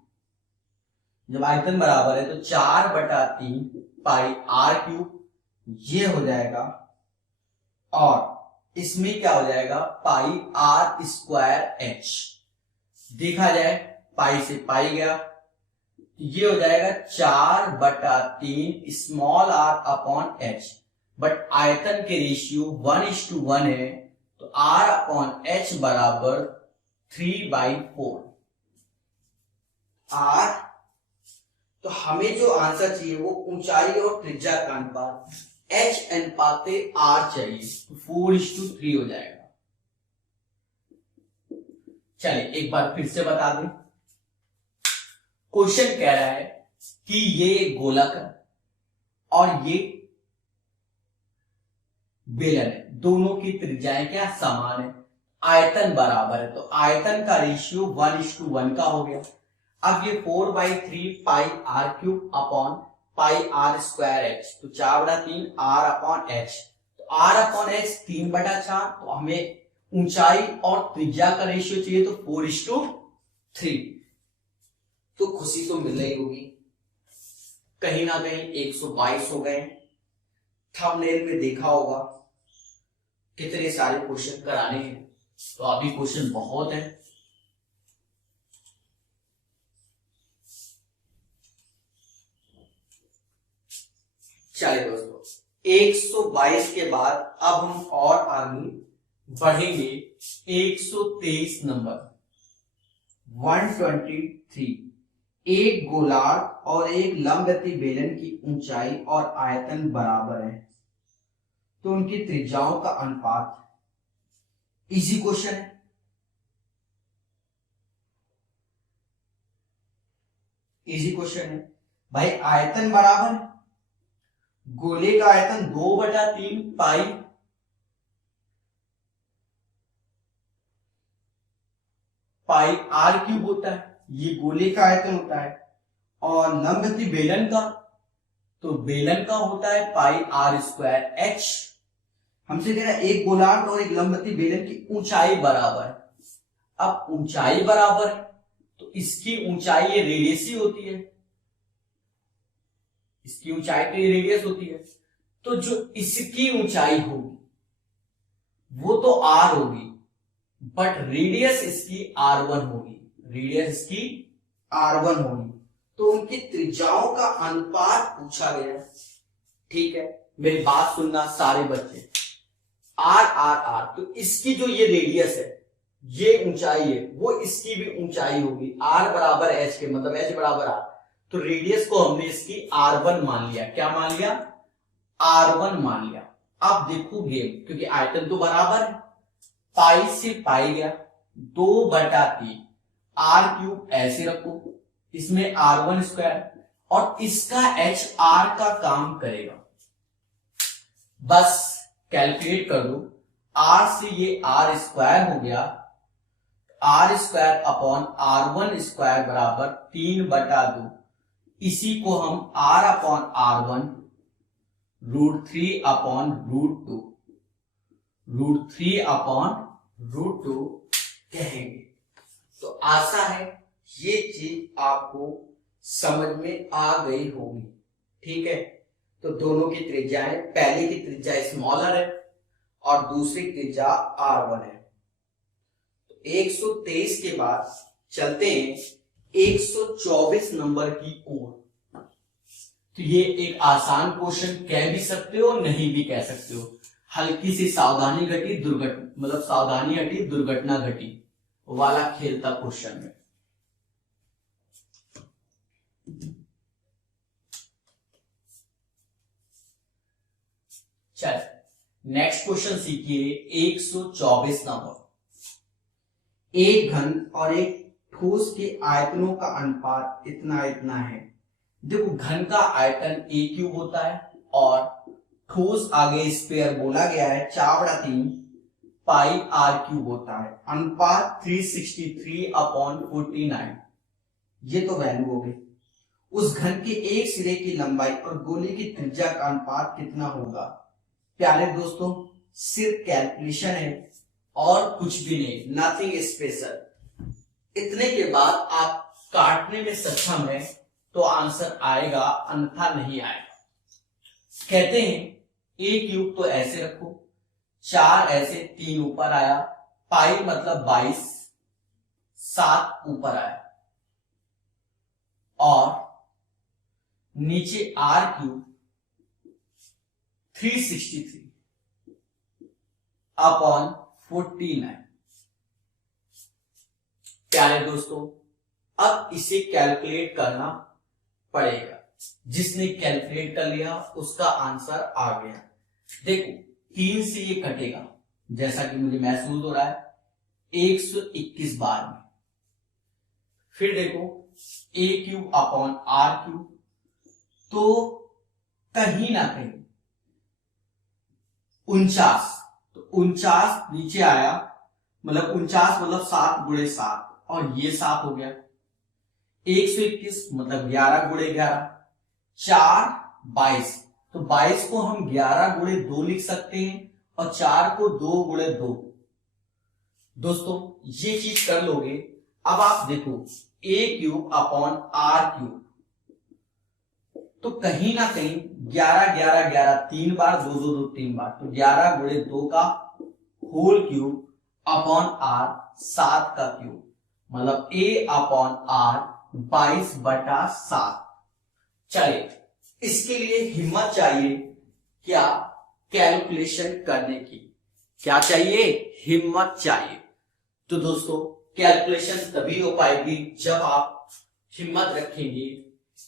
जब आयतन बराबर है तो 4/3 पाई r क्यूब ये हो जाएगा, और इसमें क्या हो जाएगा पाई r स्क्वायर h। देखा जाए पाई से पाई गया, ये हो जाएगा 4/3 small r upon h, but आयतन के रेशियो 1:1 है, तो r अपॉन h बराबर 3/4 r। तो हमें जो आंसर चाहिए वो ऊंचाई और त्रिज्या का अनुपात h अनुपात r चाहिए, तो 4:3 हो जाएगा। चलिए एक बार फिर से बता दें, क्वेश्चन कह रहा है कि ये गोलक है और ये बेलन है, दोनों की त्रिज्याएं क्या समान है, आयतन बराबर है, तो आयतन का रेशियो 1:1 का हो गया। अब ये 4/3 पाई r cube upon pi r square h, तो 4/3 r अपॉन h, तो r अपॉन h 3/4, तो हमें ऊंचाई और त्रिज्या का रेशियो चाहिए, तो 4:3। तो खुशी तो मिल रही होगी, कहीं ना कहीं 122 हो गए। थंबनेल में देखा होगा कितने सारे क्वेश्चन कराने हैं, तो अभी क्वेश्चन बहुत है। चलिए दोस्तों 122 के बाद अब हम और आगे बढ़ेंगे 123 नंबर 123। एक गोलार्ध और एक लंबवती बेलन की ऊंचाई और आयतन बराबर है, तो उनकी त्रिज्याओं का अनुपात। इजी क्वेश्चन है, इजी क्वेश्चन है भाई। आयतन बराबर है, गोले का आयतन 2/3 पाई पाई r क्यूब होता है, ये गोले का आयतन होता है, और लंबवती बेलन का, तो बेलन का होता है पाई r स्क्वायर h। हमसे कह रहा है एक गोलार्ध और एक लंबवती बेलन की ऊंचाई बराबर है। अब ऊंचाई बराबर है तो इसकी ऊंचाई ये रेडियस ही होती है, इसकी ऊंचाई तो ये रेडियस होती है, तो जो इसकी ऊंचाई होगी वो तो r होगी, बट रेडियस इसकी r1 होगी, रेडियस इसकी r1 होगी, तो उनकी त्रिज्याओं का अनुपात पूछा गया। ठीक है, मेरी बात सुनना सारे बच्चे, r r r, तो इसकी जो ये रेडियस है, ये ऊंचाई है, वो इसकी भी ऊंचाई होगी, r बराबर h के, मतलब h बराबर r, तो रेडियस को हमने इसकी r1 मान लिया। क्या मान लिया? r1 मान लिया। अब देखो गेम, क्योंकि आयतन तो बराबर है, पाई से पाई गया, 2/3 r क्यूब ऐसे रखो, इसमें r1 स्क्वायर, और इसका h r का काम करेगा, बस कैलकुलेट कर दो। r से ये r स्क्वायर हो गया, r square upon r1 square बराबर 3/2, इसी को हम r अपॉन r1 √3 अपॉन √2 कहेंगे। तो आशा है ये चीज आपको समझ में आ गई होगी। ठीक है, तो दोनों की त्रिज्याएं, पहले की त्रिज्या स्मॉलर है और दूसरी त्रिज्या R1 है। तो 123 के बाद चलते हैं 124 नंबर की ओर। तो ये एक आसान क्वेश्चन कह भी सकते हो, नहीं भी कह सकते हो। हल्की सी सावधानी घटी मतलब सावधानी हटी दुर्घटना घटी वाला खेलता क्वेश्चन है। चल नेक्स्ट क्वेश्चन सीखिए 124 नंबर। एक घन और एक ठोस के आयतनों का अनुपात इतना इतना है। देखो घन का आयतन a क्यूब होता है और ठोस आगे स्क्वायर बोला गया है 4/3 पाई r क्यूब होता है। अनुपात 363/49। ये तो वैल्यू हो गई। उस घन के एक सिरे की लंबाई और गोले की त्रिज्या का अनुपात कितना होगा। प्यारे दोस्तों सिर्फ कैलकुलेशन है और कुछ भी नहीं, नथिंग स्पेशल। इतने के बाद आप काटने में सक्षम है तो आंसर आएगा, अन्यथा नहीं आएगा। कहते हैं a क्यूब तो ऐसे रखो, 4 ऐसे, 3 ऊपर आया, पाई मतलब 22, 7 ऊपर आया और नीचे r क्यूब 363/49। प्यारे दोस्तों अब इसे कैलकुलेट करना पड़ेगा। जिसने कैलकुलेट कर लिया उसका आंसर आ गया। देखो 3 से ये कटेगा जैसा कि मुझे महसूस हो रहा है 121 बार में। फिर देखो a cube upon r cube, तो कहीं ना कहीं 49, तो 49 नीचे आया, मतलब 49 मतलब 7 गुणे 7 और ये 7 हो गया। 121 मतलब 11 गुणे 11, 4 22, तो 22 को हम 11 गुणे 2 लिख सकते हैं और 4 को 2 गुणे 2। दोस्तों ये चीज कर लोगे। अब आप देखो a cube upon r cube, तो कहीं ना कहीं 11 11 11 3 बार, 2 2 2 3 बार, तो 11 गुणे 2 का होल क्यूब अपॉन r 7 का क्यूब, मतलब a अपॉन r 22/7। चलिए इसके लिए हिम्मत चाहिए क्या, कैलकुलेशन करने की। क्या चाहिए, हिम्मत चाहिए। तो दोस्तों कैलकुलेशन तभी हो पाएगी जब आप हिम्मत रखेंगे।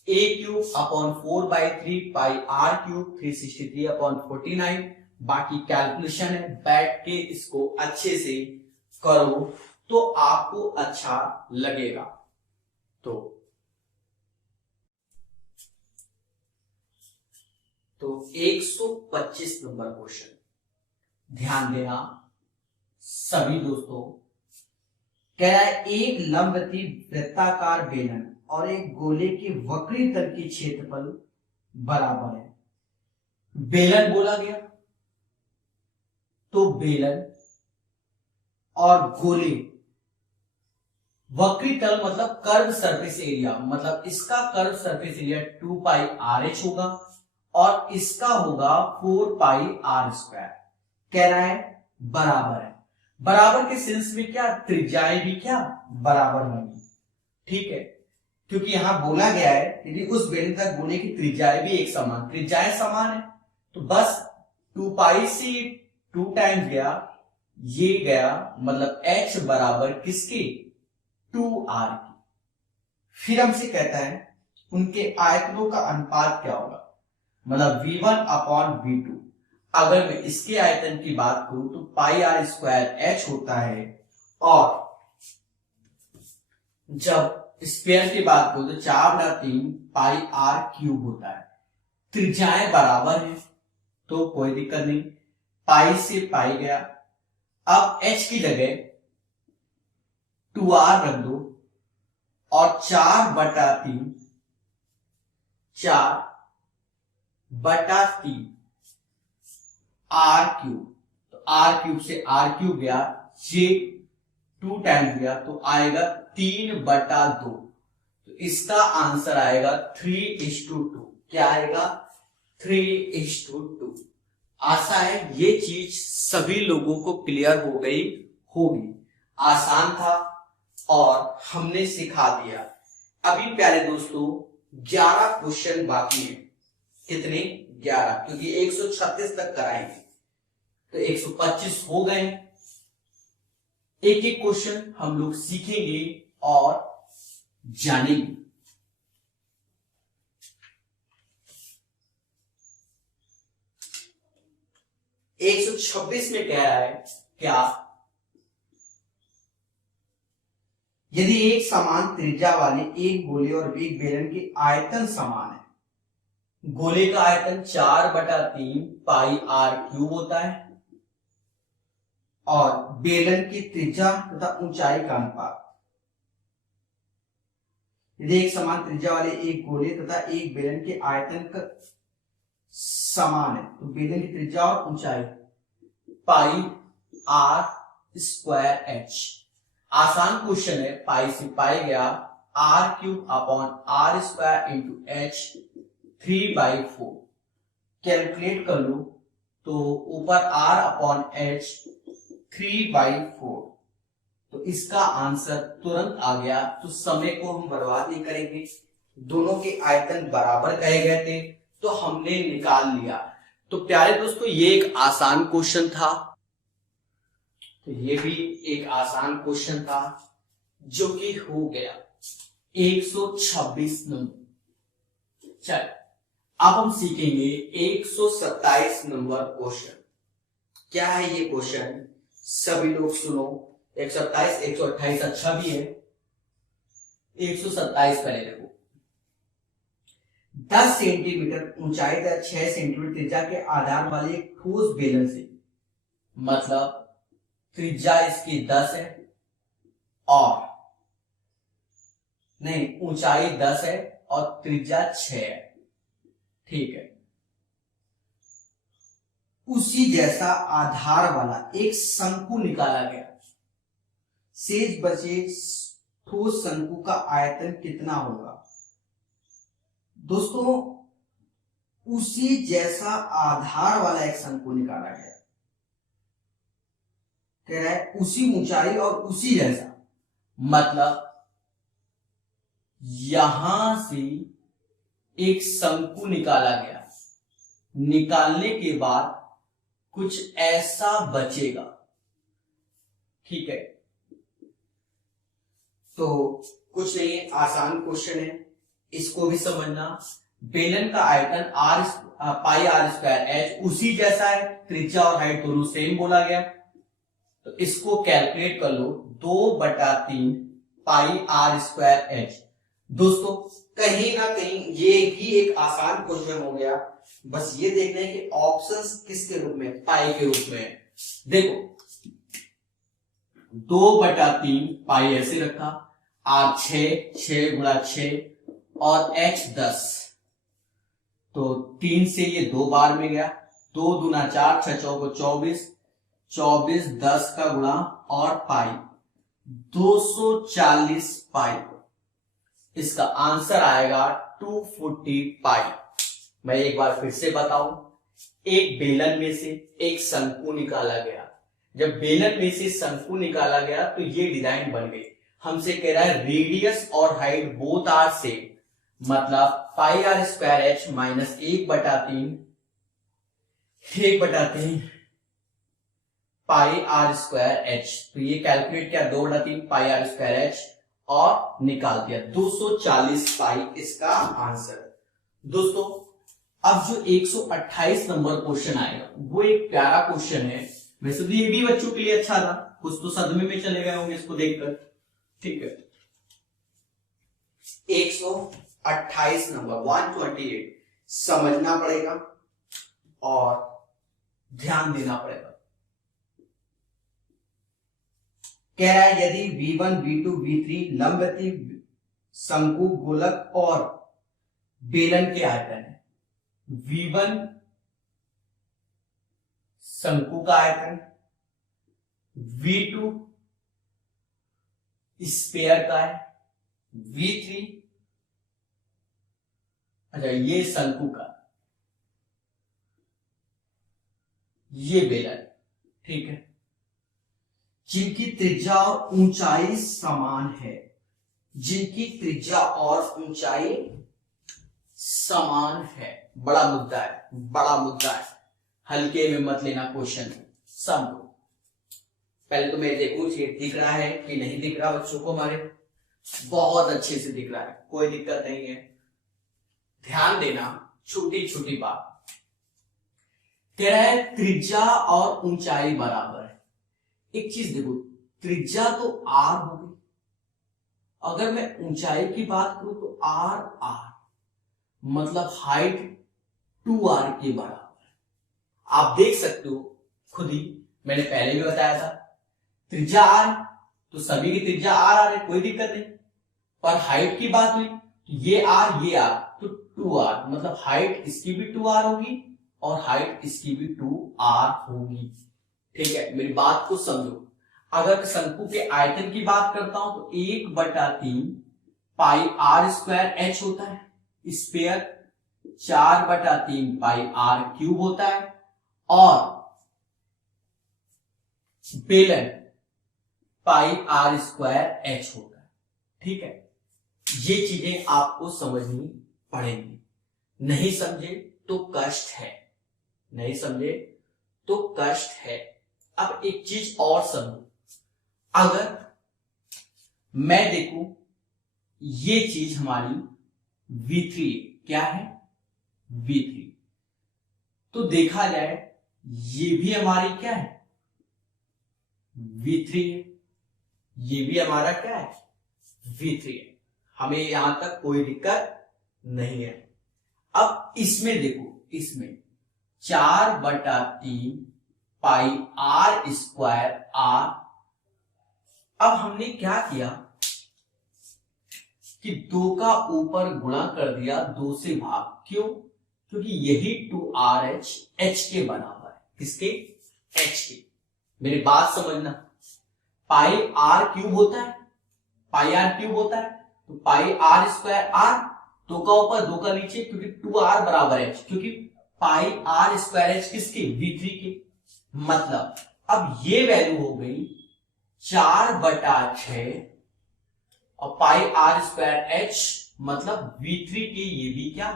a cube upon 4/3 pi r cube 363/49। बाकी कैलकुलेशन है, बैठ के इसको अच्छे से करो तो आपको अच्छा लगेगा। तो 125 नंबर क्वेश्चन ध्यान देना सभी दोस्तों। कह रहा है एक लंबवती वृत्ताकार बेलन और एक गोले के वक्री तल की क्षेत्रफल बराबर है। बेलन बोला गया तो बेलन और गोले, वक्री तल मतलब कर्व सरफेस एरिया, मतलब इसका कर्व सरफेस एरिया 2 पाई RH होगा और इसका होगा 4 पाई r²। कह रहा है बराबर है। बराबर के सेंस में क्या, त्रिज्याएं भी क्या बराबर होंगी। ठीक है, क्योंकि यहां बोला गया है यदि उस बेलन तक गोले की त्रिज्याएं भी एक समान, त्रिज्याएं समान है तो बस 2 पाई से 2 टाइम्स गया, ये गया, मतलब h बराबर किसके, 2r की। फिर हमसे कहता है उनके आयतनों का अनुपात क्या होगा, मतलब v1/v2। अगर मैं इसके आयतन की बात करूं तो पाई r² h होता है और जब स्क्वायर की बात करूं तो 4/3 पाई r³ होता है। त्रिज्याएं बराबर है तो कोई दिक्कत नहीं, पाई से पाई गया। अब h की जगह 2r रख दो और 4/3 r³ तो r³ से r³ गया, ये 2 टाइम्स दिया तो आएगा 3/2। तो इसका आंसर आएगा 3:2। क्या आएगा? 3:2। आशा है ये चीज सभी लोगों को क्लियर हो गई होगी। आसान था और हमने सिखा दिया। अभी प्यारे दोस्तों 11 क्वेश्चन बाकी हैं। कितने? 11, क्योंकि 136 तक कराएंगे तो 125 हो गए। एक एक क्वेश्चन हम लोग सीखेंगे और जानेंगे। एक 126 में कह रहा है क्या? यदि एक समान त्रिज्या वाले एक गोले और एक बेलन के आयतन समान है। गोले का आयतन 4/3 पाई आर क्यूब होता है और बेलन की त्रिज्या तथा ऊंचाई का अनुपात। यदि एक समान त्रिज्या वाले एक गोले तथा एक बेलन के आयतन का समान है तो बेलन की त्रिज्या और ऊंचाई पाई आर स्क्वायर एच। आसान क्वेश्चन है। पाई से पाई गया, r cube upon r square into h 3/4। Calculate कर लो तो ऊपर आर अपॉन एच 3/4। तो इसका आंसर तुरंत आ गया। तो समय को हम बर्बाद नहीं करेंगे। दोनों के आयतन बराबर कहे गए थे तो हमने निकाल लिया। तो प्यारे दोस्तों ये एक आसान क्वेश्चन था। तो ये भी एक आसान क्वेश्चन था जो कि हो गया 126 नंबर। चल अब हम सीखेंगे 127 नंबर क्वेश्चन। क्या है ये क्वेश्चन? सभी लोग सुनो। 127, 128 अच्छा भी है। 127 पहले देखो। 10 सेंटीमीटर ऊंचाई तथा 6 सेंटीमीटर त्रिज्या के आधार वाले एक ठोस बेलन से, मतलब त्रिज्या इसकी 10 है और नहीं, ऊंचाई 10 है और त्रिज्या 6 है। ठीक है। उसी जैसा आधार वाला एक शंकु निकाला गया। शेष बचे ठोस शंकु का आयतन कितना होगा? दोस्तों उसी जैसा आधार वाला एक शंकु निकाला गया। कह रहा है उसी ऊंचाई और उसी जैसा, मतलब यहां से एक शंकु निकाला गया। निकालने के बाद कुछ ऐसा बचेगा। ठीक है। तो कुछ नहीं, आसान क्वेश्चन है, इसको भी समझना। बेलन का आयतन r pi r square h उसी जैसा है। त्रिज्या और हाइट दोनों सेम बोला गया। तो इसको कैलकुलेट कर लो। 2/3 पाई आर स्क्वायर एच। दोस्तों कहीं ना कहीं ये भी एक आसान क्वेश्चन हो गया। बस ये देखना है कि ऑप्शंस किसके रूप में? पाई के रूप में। देखो 2/3 पाई ऐसे रखा, आर 6 गुणा 6 और एच 10। तो 3 से ये 2 बार में गया। 2 दूना 4, 6 चौको 24, 24 10 का गुणा और पाई 240 पाई। इसका आंसर आएगा 240 पाई। मैं एक बार फिर से बताऊं। एक बेलन में से एक शंकु निकाला गया। जब बेलन में से शंकु निकाला गया तो ये डिजाइन बन गई। हमसे कह रहा है रेडियस और हाइट बोथ आर सेम, मतलब pi r square h minus 1/3 pi r square h. तो ये कैलकुलेट किया 2/3 पाई आर स्क्वायर एच और निकाल दिया 240 पाई इसका आंसर। दोस्तों अब जो 128 नंबर क्वेश्चन आएगा वो एक प्यारा क्वेश्चन है। वैसे तो ये भी बच्चों के लिए अच्छा था, कुछ तो सदमे में चले गए होंगे इसको देखकर। ठीक है। 128 नंबर 128 समझना पड़ेगा और ध्यान देना पड़ेगा। कह रहा है यदि V1, V2, V3 लंबवती शंकु गोलक और बेलन के आयतन है। V1 शंकु का आयतन, V2 स्पेयर का है V3। अच्छा, ये शंकु का, ये बेलन, ठीक है, जिनकी त्रिज्या और ऊंचाई समान है, जिनकी त्रिज्या और ऊंचाई समान है। बड़ा मुद्दा है, बड़ा मुद्दा है, हल्के में मत लेना क्वेश्चन। समझो, पहले तो मैं देखूं ये दिख रहा है कि नहीं दिख रहा बच्चों को हमारे। बहुत अच्छे से दिख रहा है, कोई दिक्कत नहीं है। ध्यान देना, छोटी छोटी बात कह रहा है त्रिज्या और ऊंचाई बराबर है। एक चीज देखो, त्रिज्या तो r हो गई, अगर मैं ऊंचाई की बात करूं तो r मतलब हाइट 2r के बराबर। आप देख सकते हो खुद ही, मैंने पहले भी बताया था, त्रिज्या r तो सभी की त्रिज्या r है, कोई दिक्कत नहीं। पर हाइट की बात हुई तो ये r तो 2r, मतलब हाइट इसकी भी 2r होगी और हाइट इसकी भी 2r होगी। ठीक है, मेरी बात को समझो। अगर शंकु के आयतन की बात करता हूं तो 1/3 पाई r स्क्वायर h होता है, स्पेयर 4/3 पाई r क्यूब होता है, और बेलन पाई r स्क्वायर h होता है। ठीक है, ये चीजें आपको समझनी पड़ेंगी, नहीं समझे तो कष्ट है, नहीं समझे तो कष्ट है। अब एक चीज और समझो, अगर मैं देखूं ये चीज हमारी V3 क्या है, V3, तो देखा जाए ये भी हमारी क्या है, V3 है, ये भी हमारा क्या है, V3 है। हमें यहां तक कोई दिक्कत नहीं है। अब इसमें देखो, इसमें 4/3 पाई r स्क्वायर r। अब हमने क्या किया कि 2 का ऊपर गुणा कर दिया 2 से भाग। क्यों? क्योंकि यही 2RH h के बराबर है। किसके? h के। मेरी बात समझना, पाई r क्यूब होता है, पाई r क्यूब होता है, तो पाई r स्क्वायर r, 2 का ऊपर 2 का नीचे, क्योंकि 2r बराबर h, क्योंकि पाई r स्क्वायर h किसके? V3 के। मतलब अब ये वैल्यू हो गई 4/6 और पाई r स्क्वायर h, मतलब V3 के ये भी क्या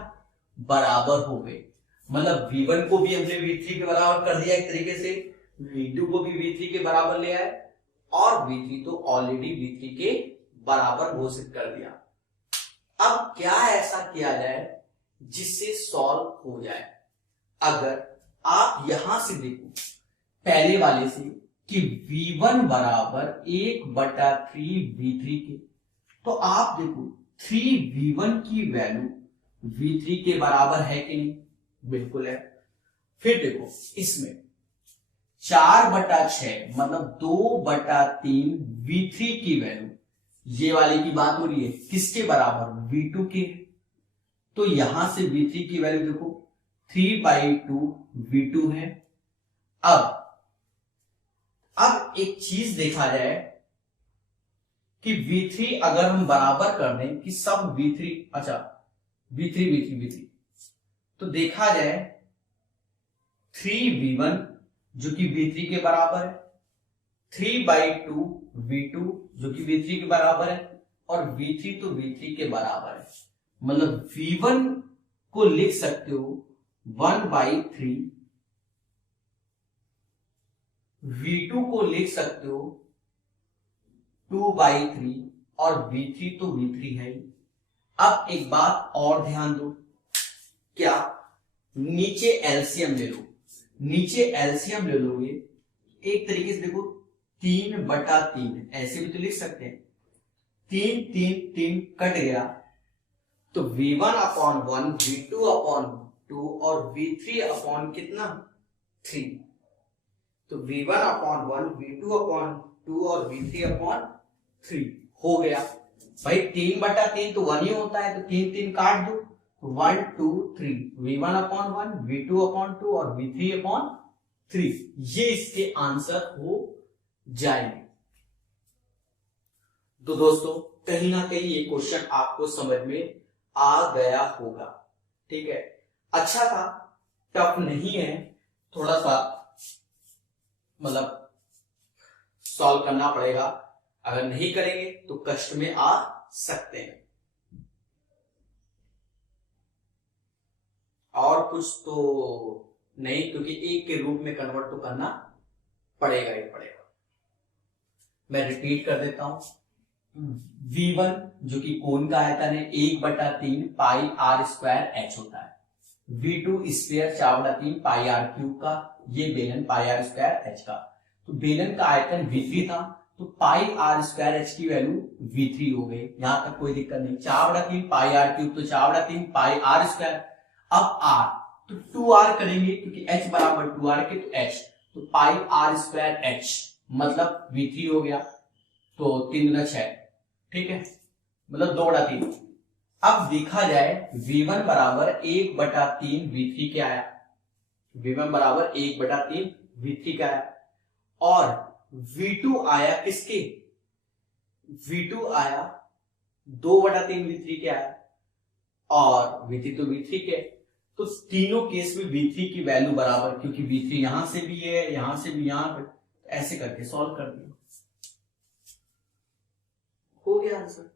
बराबर हो गए। मतलब V1 को भी हमने V3 के बराबर कर दिया एक तरीके से, V2 को भी V3 के बराबर ले आए, और V3 तो ऑलरेडी V3 के बराबर घोषित कर दिया। अब क्या ऐसा किया जाए जिससे सॉल्व हो जाए। अगर आप यहां से देखो पहले वाले से कि V1 बराबर 1/3 V3 के, तो आप देखो 3V1 की वैल्यू V3 के बराबर है कि नहीं? बिल्कुल है। फिर देखो इसमें 4/6 मतलब 2/3 V3 की वैल्यू, ये वाली की बात हो रही है, किसके बराबर? V2 के। तो यहां से V3 की वैल्यू देखो 3/2 V2 है। अब एक चीज देखा जाए कि V3 अगर हम बराबर कर दें कि सब V3, अच्छा V3, तो देखा जाए 3V1 जो कि V3 के बराबर है, 3/2 V2 जो कि V3 के बराबर है, और V3 तो V3 के बराबर है। मतलब V1 को लिख सकते हो 1/3, V2 को लिख सकते हो 2/3, और V3 तो V3 है ही। अब एक बात और ध्यान दो, क्या? नीचे एलसीएम ले लो, नीचे एलसीएम ले लोगे एक तरीके से, देखो 3/3 ऐसे भी तो लिख सकते हैं, 3 कट गया, तो V1/1, V2/2 और V3/ कितना? 3। तो V1/1, V2/2 और V3/3 हो गया। भाई 3/3 तो 1 ही होता है, तो 3 काट दो, 1 2 3, V1/1, V2/2 और V3/3, ये इसके आंसर हो जाएंगे। तो दोस्तों कहीं ना कहीं ये क्वेश्चन आपको समझ में आ गया होगा, ठीक है। अच्छा था, टफ नहीं है, थोड़ा सा मतलब सॉल्व करना पड़ेगा, अगर नहीं करेंगे तो कष्ट में आ सकते हैं। और कुछ तो नहीं, क्योंकि एक के रूप में कन्वर्ट तो करना पड़ेगा ही पड़ेगा। मैं रिपीट कर देता हूं, V1 जो कि कोण का आयतन है 1/3 पाई आर स्क्वायर एच होता है। V2 square 4/3 pi r cube का, ये बेलन पाई आर स्क्वायर एच का। तो बेलन का आयतन V3 था, तो पाई आर स्क्वायर एच की वैल्यू V3 हो गई, यहां तक कोई दिक्कत नहीं। 4/3 पाई आर क्यूब तो 4/3 पाई आर स्क्वायर। अब आर तो 2r करेंगे, क्योंकि h बराबर 2r के, तो h तो पाई आर स्क्वायर एच मतलब V3 हो गया, तो 3 गुना 6, ठीक है, मतलब 2/3। अब देखा जाए V1 बराबर 1/3 V3 क्या आया, V1 बराबर 1/3 V3 का आया, और V2 आया किसके, V2 आया 2/3 V3 के आया, और V3 तो V3 के, तो तीनों केस में V3 की वैल्यू बराबर, क्योंकि V3 यहां से भी है, यहां से भी, यहां पे, ऐसे करके सॉल्व कर दिया, हो गया आंसर।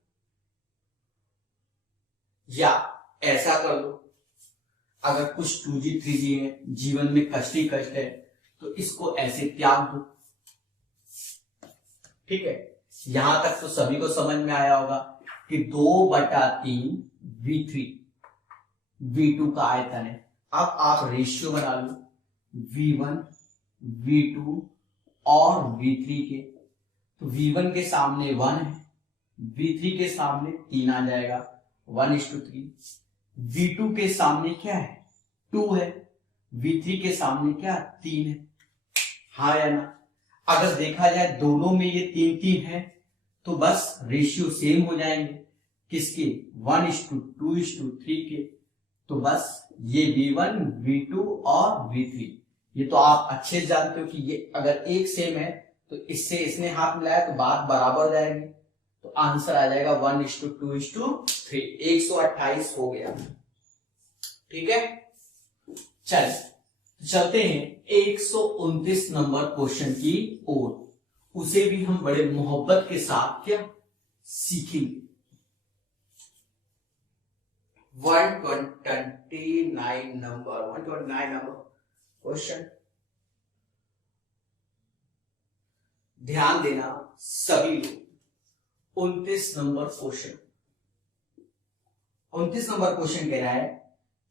या ऐसा कर लो, अगर कुछ 2G 3G है, जीवन में कष्ट ही कष्ट है, तो इसको ऐसे त्याग दो, ठीक है। यहां तक तो सभी को समझ में आया होगा कि 2/3 V3 V2 का आयतन है। अब आप रेशियो बना लो V1 V2 और V3 के, तो V1 के सामने 1 है, V3 के सामने 3 आ जाएगा, 1:3। V2 के सामने क्या है, 2 है, V3 के सामने क्या 3 है, हाँ या ना। अगर देखा जाए दोनों में ये 3-3 है, तो बस रेशियो सेम हो जाएंगे, किसके, 1:2:3 के, तो बस ये V1 V2 और V3, ये तो आप अच्छे से जानते हो कि ये अगर एक सेम है तो इससे इसने हाथ मिलाया तो बात बराबर जाएगी, तो आंसर आ जाएगा 1:2:3, 128 हो गया, ठीक है। चलते हैं 129 नंबर क्वेश्चन की ओर, उसे भी हम बड़े मोहब्बत के साथ क्या सीखेंगे। 129 नंबर क्वेश्चन, ध्यान देना सभी लोग। 29 नंबर क्वेश्चन, 29 नंबर क्वेश्चन कह रहा है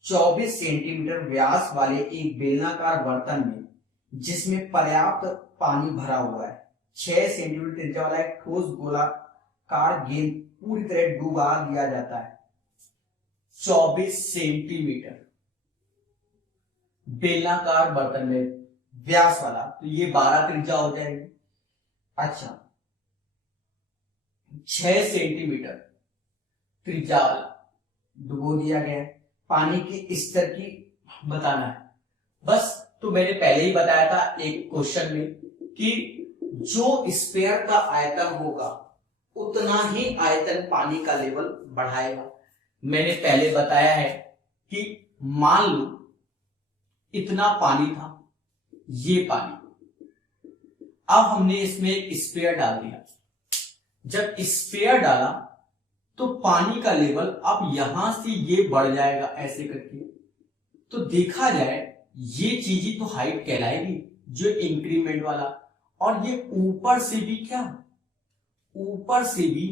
24 सेंटीमीटर व्यास वाले एक बेलनाकार बर्तन में जिसमें पर्याप्त पानी भरा हुआ है, 6 सेंटीमीटर त्रिज्या वाला एक ठोस गोलाकार गेंद पूरी तरह डुबा दिया जाता है। 24 सेंटीमीटर बेलनाकार बर्तन में व्यास वाला, तो ये 12 त्रिज्या हो जाएगी। अच्छा, 6 सेंटीमीटर त्रिज्या वाला डुबो दिया गया है, पानी के स्तर की बताना है बस। तो मैंने पहले ही बताया था एक क्वेश्चन में कि जो स्फीयर का आयतन होगा उतना ही आयतन पानी का लेवल बढ़ाएगा। मैंने पहले बताया है कि मान लो इतना पानी था, ये पानी, अब हमने इसमें एक स्फीयर डाल दिया, जब स्फीयर डाला तो पानी का लेवल अब यहां से ये बढ़ जाएगा ऐसे करके, तो देखा जाए ये चीज ही तो हाइट कहलाएगी, जो इंक्रीमेंट वाला, और ये ऊपर से भी क्या, ऊपर से भी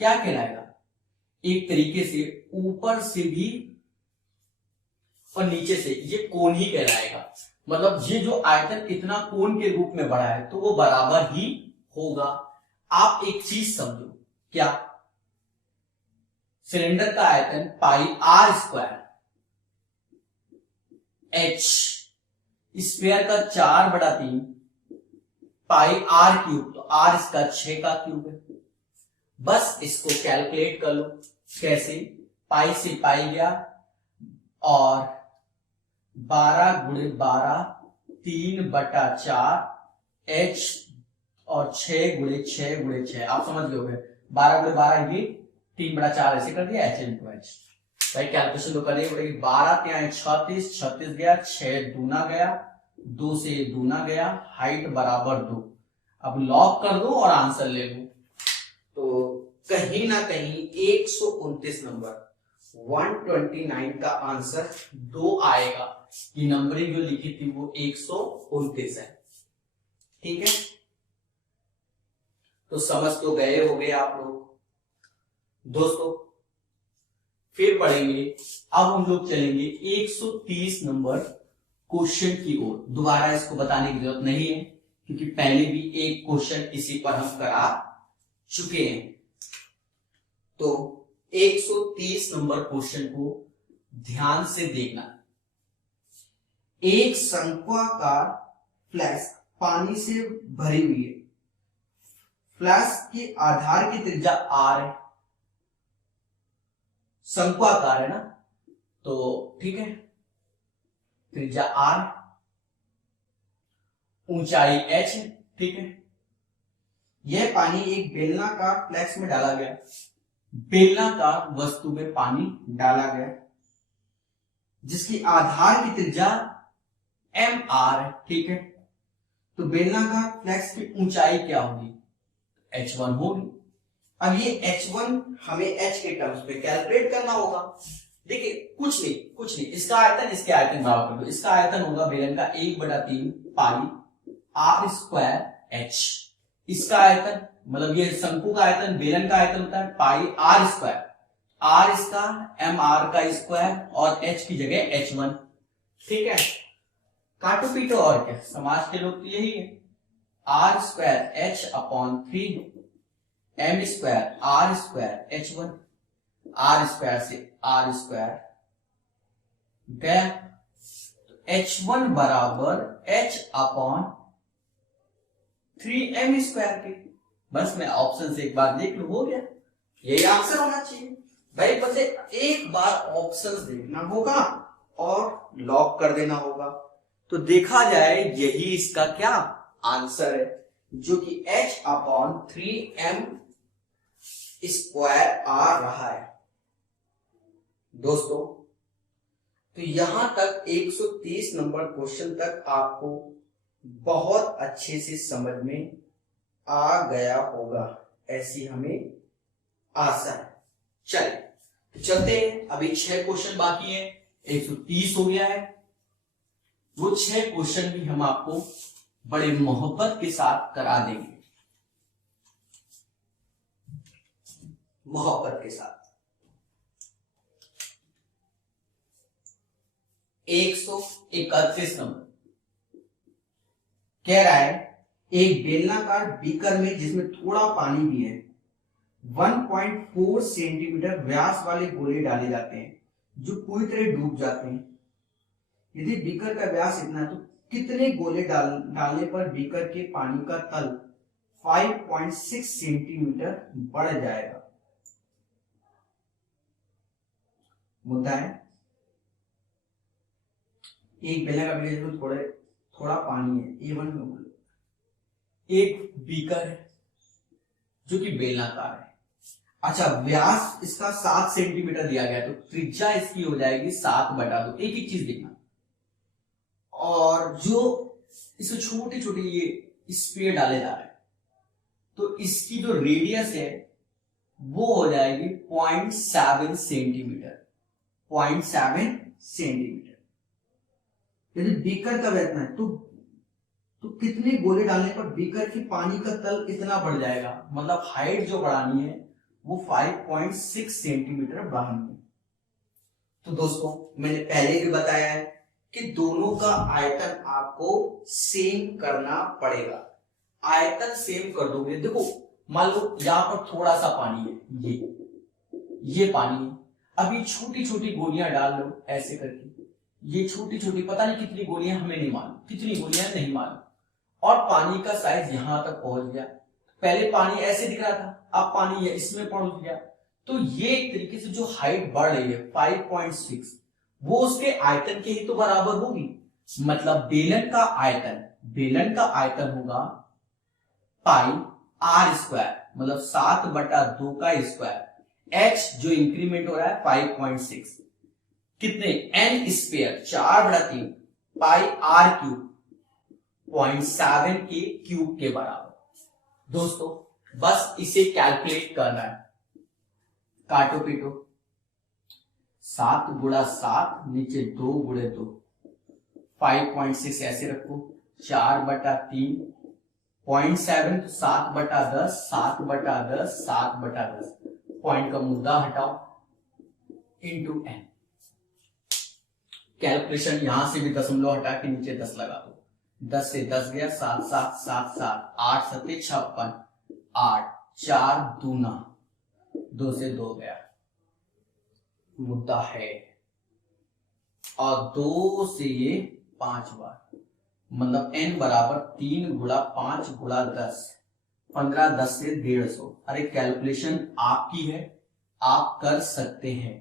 क्या कहलाएगा, एक तरीके से ऊपर से भी और नीचे से ये कोण ही कहलाएगा। मतलब ये जो आयतन इतना कोण के रूप में बढ़ा है तो वो बराबर ही होगा। आप एक चीज समझो, क्या, सिलेंडर का आयतन pi r square H, sphere का 4/3 पाई आर क्यूब, तो आर इसका 6 का क्यूब है। बस इसको कैलकुलेट कर लो, कैसे, पाई से पाई गया और 12 × 12 3/4 एच और 6 × 6 × 6, आप समझ गए, 12 ये 3/4 ऐसे कर दिया, h इंटू एच। भाई कैलकुलेशन तो करनी पड़ेगी। 12 ત્યાં 36, 36 गया, 6 दूना गया, 2 से दूना गया, हाइट बराबर 2। अब लॉग कर दो और आंसर ले लो। तो कहीं ना कहीं 129 नंबर 129 का आंसर 2 आएगा। ये नंबरिंग जो लिखी थी वो 129 है। ठीक है, तो समझ तो गए होंगे आप लोग। दोस्तों फिर पढ़ेंगे, अब हम लोग चलेंगे 130 नंबर क्वेश्चन की ओर। दोबारा इसको बताने की जरूरत नहीं है क्योंकि पहले भी एक क्वेश्चन इसी पर हम करा चुके हैं। तो 130 नंबर क्वेश्चन को ध्यान से देखना। एक शंक्वाकार फ्लास्क पानी से भरी हुई है। फ्लास्क के आधार की त्रिज्या r है, शंक्वाकार है ना, तो ठीक है, त्रिज्या r, ऊंचाई h है। ठीक है, यह पानी एक बेलनाकार फ्लास्क में डाला गया। बेलनाकार वस्तु में पानी डाला गया जिसकी आधार की त्रिज्या mr है। ठीक है, तो बेलनाकार फ्लास्क की ऊंचाई क्या होगी? h1 होगी। अब ये h1 हमें h के टर्म्स पे कैलकुलेट करना होगा। देखिए कुछ नहीं, इसका आयतन इसके आयतन बराबर कर दो। इसका आयतन होगा बेलन का 1/3 पाई r स्क्वायर h। इसका आयतन मतलब ये शंकु का आयतन, बेलन का आयतन होता है पाई r स्क्वायर, r इसका mr का स्क्वायर और h की जगह h1। ठीक है, काटो पीटो और क्या, समाज के लोग तो यही है। r square h upon 3 m square r square h1, r square से r स्क्वायर गया, h1 बराबर h अपॉन 3m स्क्वायर के। बस मैं ऑप्शन से एक बार देख लू, हो गया, यही आंसर होना चाहिए। भाई बच्चे एक बार ऑप्शंस देखना होगा और लॉक कर देना होगा, तो देखा जाए यही इसका क्या आंसर है, जो कि h अपॉन 3m स्क्वायर आ रहा है। दोस्तों तो यहां तक 130 नंबर क्वेश्चन तक आपको बहुत अच्छे से समझ में आ गया होगा, ऐसी हमें आशा है। चलिए तो चलते हैं, अभी 6 क्वेश्चन बाकी है, 130 हो गया है। वो 6 क्वेश्चन भी हम आपको बड़े मोहब्बत के साथ करा देंगे, मोहब्बत के साथ। 131 नंबर कह रहा है, एक बेलनाकार बीकर में जिसमें थोड़ा पानी भी है 1.4 सेंटीमीटर व्यास वाले गोले डाले जाते हैं जो पूरी तरह डूब जाते हैं। यदि बीकर का व्यास इतना है तो कितने गोले डालने पर बीकर के पानी का तल 5.6 सेंटीमीटर बढ़ जाएगा? मुद्दा है, एक बेलनाकार बीकर में थोड़ा पानी है, A1 में बोलो, एक बीकर है जो कि बेलनाकार है। अच्छा, व्यास इसका 7 सेंटीमीटर दिया गया, तो त्रिज्या इसकी हो जाएगी 7/2। एक ही चीज देखना, और जो इसमें छोटी छोटी ये स्पेयर डाले जा रहे हैं, तो इसकी जो रेडियस है वो हो जाएगी 0.7 सेंटीमीटर। 0.7 सेंटीमीटर। यदि बीकर का व्यास है तो कितने गोले डालने पर बीकर के पानी का तल इतना बढ़ जाएगा? मतलब हाइट जो बढ़ानी है वो 5.6 सेंटीमीटर बढ़ानी है। तो दोस्तों मैंने पहले भी बताया है कि दोनों का आयतन आपको सेम करना पड़ेगा। आयतन सेम कर दोगे, देखो मान लो यहां पर थोड़ा सा पानी है, ये पानी है, अभी छोटी छोटी गोलियां डाल लो ऐसे करके, ये छोटी छोटी पता नहीं कितनी गोलियां, हमें नहीं मालूम कितनी गोलियां, नहीं मालूम, और पानी का साइज यहां तक पहुंच गया। पहले पानी ऐसे दिख रहा था, अब पानी इसमें पहुंच गया, तो ये एक तरीके से जो हाइट बढ़ रही है 5.6, वो उसके आयतन के ही तो बराबर होगी। मतलब बेलन का आयतन होगा पाई आर स्क्वायर मतलब 7/2 का स्क्वायर, एच जो इंक्रीमेंट हो रहा है 5.6, कितने n square 4/3 pi r cube 0.7 के क्यूब के बराबर। दोस्तों बस इसे कैलकुलेट करना है, काटो पीटो, 7 गुणा 7 नीचे 2 गुणे 2, 5.6 ऐसे रखो, 4/3 0.7 तो 7/10, 7/10, 7/10, पॉइंट का मुद्दा हटाओ इंटू एन। कैलकुलेशन यहां से भी दशमलव हटा के नीचे 10 लगा दो, 10 से 10 गया, 7 7 7 7, 8 7 56, 8 4 दूना 2 से 2 गया, मुद्दा है, और 2 से ये 5 बार, मतलब n बराबर 3 गुणा 5 गुणा 10, 15, 10 से 150। अरे कैलकुलेशन आपकी है, आप कर सकते हैं।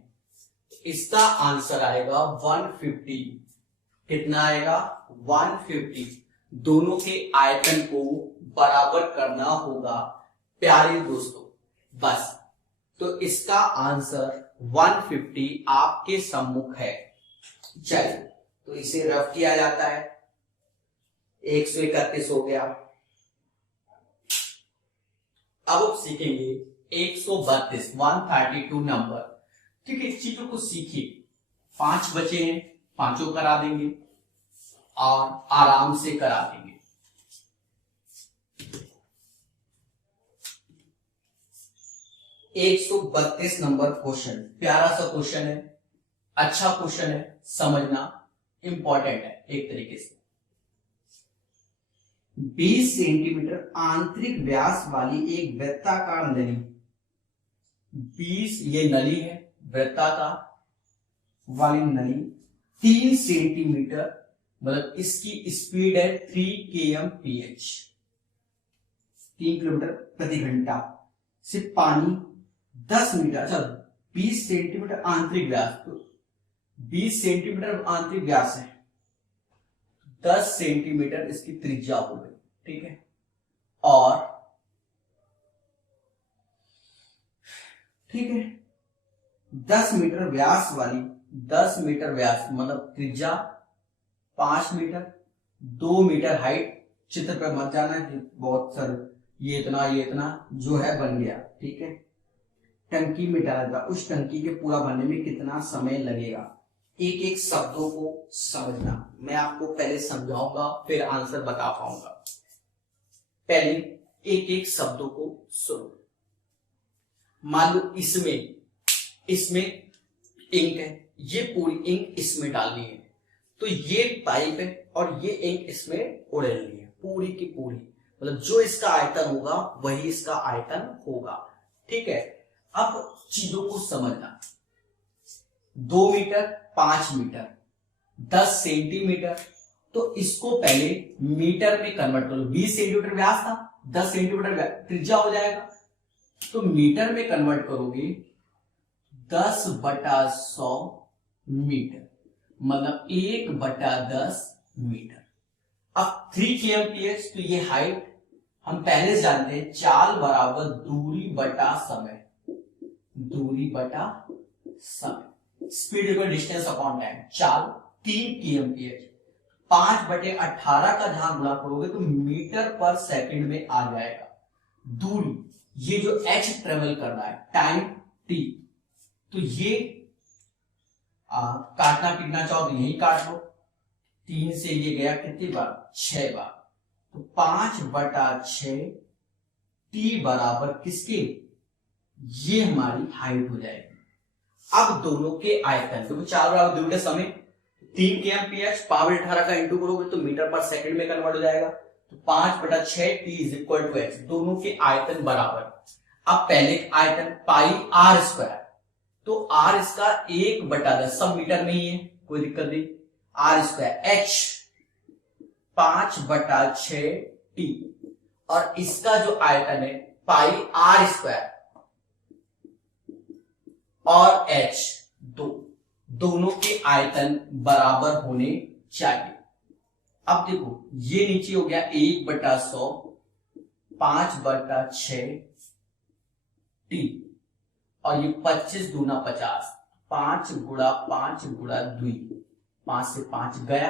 इसका आंसर आएगा 150। कितना आएगा? 150। दोनों के आयतन को बराबर करना होगा प्यारे दोस्तों, बस। तो इसका आंसर 150 आपके सम्मुख है। चलिए तो इसे रफ किया जाता है, 131 हो गया। अब आप सीखेंगे 132, 132 नंबर। ठीक है, इस चीजों को सीखिए, 5 बचे हैं, 5 करा देंगे और आराम से करा देंगे। एक 132 नंबर क्वेश्चन, प्यारा सा क्वेश्चन है, अच्छा क्वेश्चन है, समझना इंपॉर्टेंट है एक तरीके से। 20 सेंटीमीटर आंतरिक व्यास वाली एक वृत्ताकार नली, 20 ये नली है, वृत्ताकार वाली नली, 3 सेंटीमीटर मतलब इसकी स्पीड है 3 kmph, 3 किलोमीटर प्रति घंटा से पानी 10 मीटर, अच्छा 20 सेंटीमीटर आंतरिक व्यास, तो 20 सेंटीमीटर आंतरिक व्यास है, 10 सेंटीमीटर इसकी त्रिज्या हो गई, ठीक है। और ठीक है 10 मीटर व्यास वाली, 10 मीटर व्यास मतलब त्रिज्या 5 मीटर, 2 मीटर हाइट, चित्र पर मत जाना कि बहुत सर ये इतना जो है बन गया, ठीक है। टंकी में डाला था, उस टंकी के पूरा बनने में कितना समय लगेगा, एक एक शब्दों को समझना। मैं आपको पहले समझाऊंगा फिर आंसर बता पाऊंगा। पहले एक एक शब्दों को सुनो। मान लो इसमें इंक है, ये पूरी इंक इसमें डालनी है, तो ये पाइप है और ये इंक इसमें उड़ेलनी है पूरी की पूरी, मतलब जो इसका आयतन होगा वही इसका आयतन होगा, ठीक है। अब चीजों को समझना, 2 मीटर, 5 मीटर, 10 सेंटीमीटर, तो इसको पहले मीटर में कन्वर्ट करो। 20 सेंटीमीटर व्यास था, 10 सेंटीमीटर त्रिज्या हो जाएगा, तो मीटर में कन्वर्ट करोगे 10/100 मीटर, मतलब 1/10 मीटर। अब 3 kmph, तो ये हाइट हम पहले से जानते हैं, चाल बराबर दूरी बटा समय, दूरी बटा समय, speed equal distance upon time, चाल 3 kmph, 5/18 का जहां गुणा करोगे तो मीटर पर सेकंड में आ जाएगा। दूरी, ये जो h ट्रेवल करना है, टाइम t, तो ये काटना पीटना चाहो तो यही काट लो, 3 से ये गया कितनी बार, 6 बार, तो 5/6 t बराबर किसके, ये हमारी हाइट हो जाएगी। अब दोनों के आयतन, क्योंकि 4 बराबर 2 मीटर समय, 3 kmph, पावर 18 का इंटू करोगे तो मीटर पर सेकंड में कन्वर्ट हो जाएगा, तो 5/6 t is equal to h, दोनों के आयतन बराबर। अब पहले आयतन पाई आर स्क्वायर, तो आर इसका 1/10, सब मीटर में ही है, कोई दिक्कत नहीं, आर स्क्वायर, h 5/6 t, और इसका जो आयतन है पाई आर स्क्वायर और h, दोनों के आयतन बराबर होने चाहिए। अब देखो ये नीचे हो गया 1/100 5/6 टी, और ये 25 दूना 50, 5 गुणा 5 गुणा 2, 5 से 5 गया,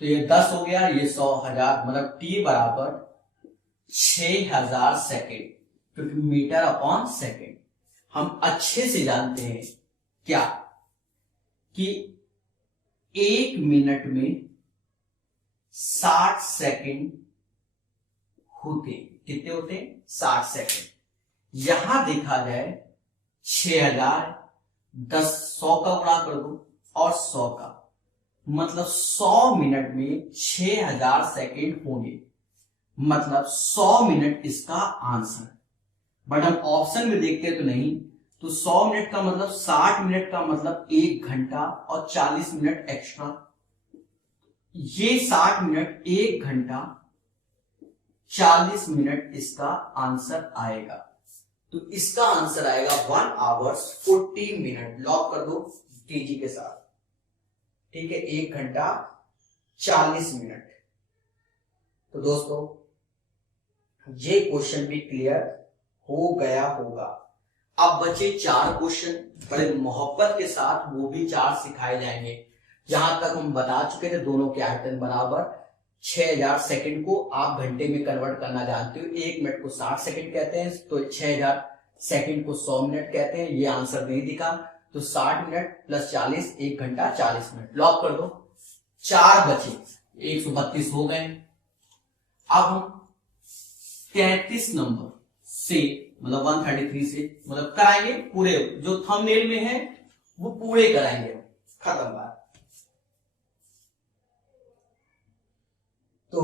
तो ये 10 हो गया, ये 100,000, मतलब टी बराबर 6000 सेकेंड, क्योंकि मीटर अपॉन सेकेंड। हम अच्छे से जानते हैं क्या कि 1 मिनट में 60 सेकेंड होते। कितने होते? 60 सेकेंड। यहां देखा जाए 6000, 10 100 का गुणा कर दो और 100 का, मतलब 100 मिनट में 6000 सेकेंड होंगे, मतलब 100 मिनट इसका आंसर। बट हम ऑप्शन में देखते तो नहीं, तो 100 मिनट का मतलब 60 मिनट का मतलब 1 घंटा और 40 मिनट एक्स्ट्रा, ये 60 मिनट 1 घंटा 40 मिनट इसका आंसर आएगा। तो इसका आंसर आएगा 1 आवर्स 14 मिनट। लॉक कर दो टीजी के साथ, ठीक है, 1 घंटा 40 मिनट। तो दोस्तों ये क्वेश्चन भी क्लियर हो गया होगा। अब बचे 4 क्वेश्चन, बड़े मोहब्बत के साथ वो भी 4 सिखाए जाएंगे। यहां तक हम बता चुके थे दोनों के आयतन बराबर। 6000 सेकंड को आप घंटे में कन्वर्ट करना जानते हो, 1 मिनट को 60 सेकंड कहते हैं, तो 6000 सेकंड को 100 मिनट कहते हैं। ये आंसर नहीं दिखा, तो 60 मिनट प्लस 40, 1 घंटा 40 मिनट। लॉक कर दो। 4 बचे, 132 हो गए। अब हम 33 नंबर से, मतलब 133 से, मतलब कराएंगे पूरे, जो थंबनेल में है वो पूरे कराएंगे। खत्म बात। तो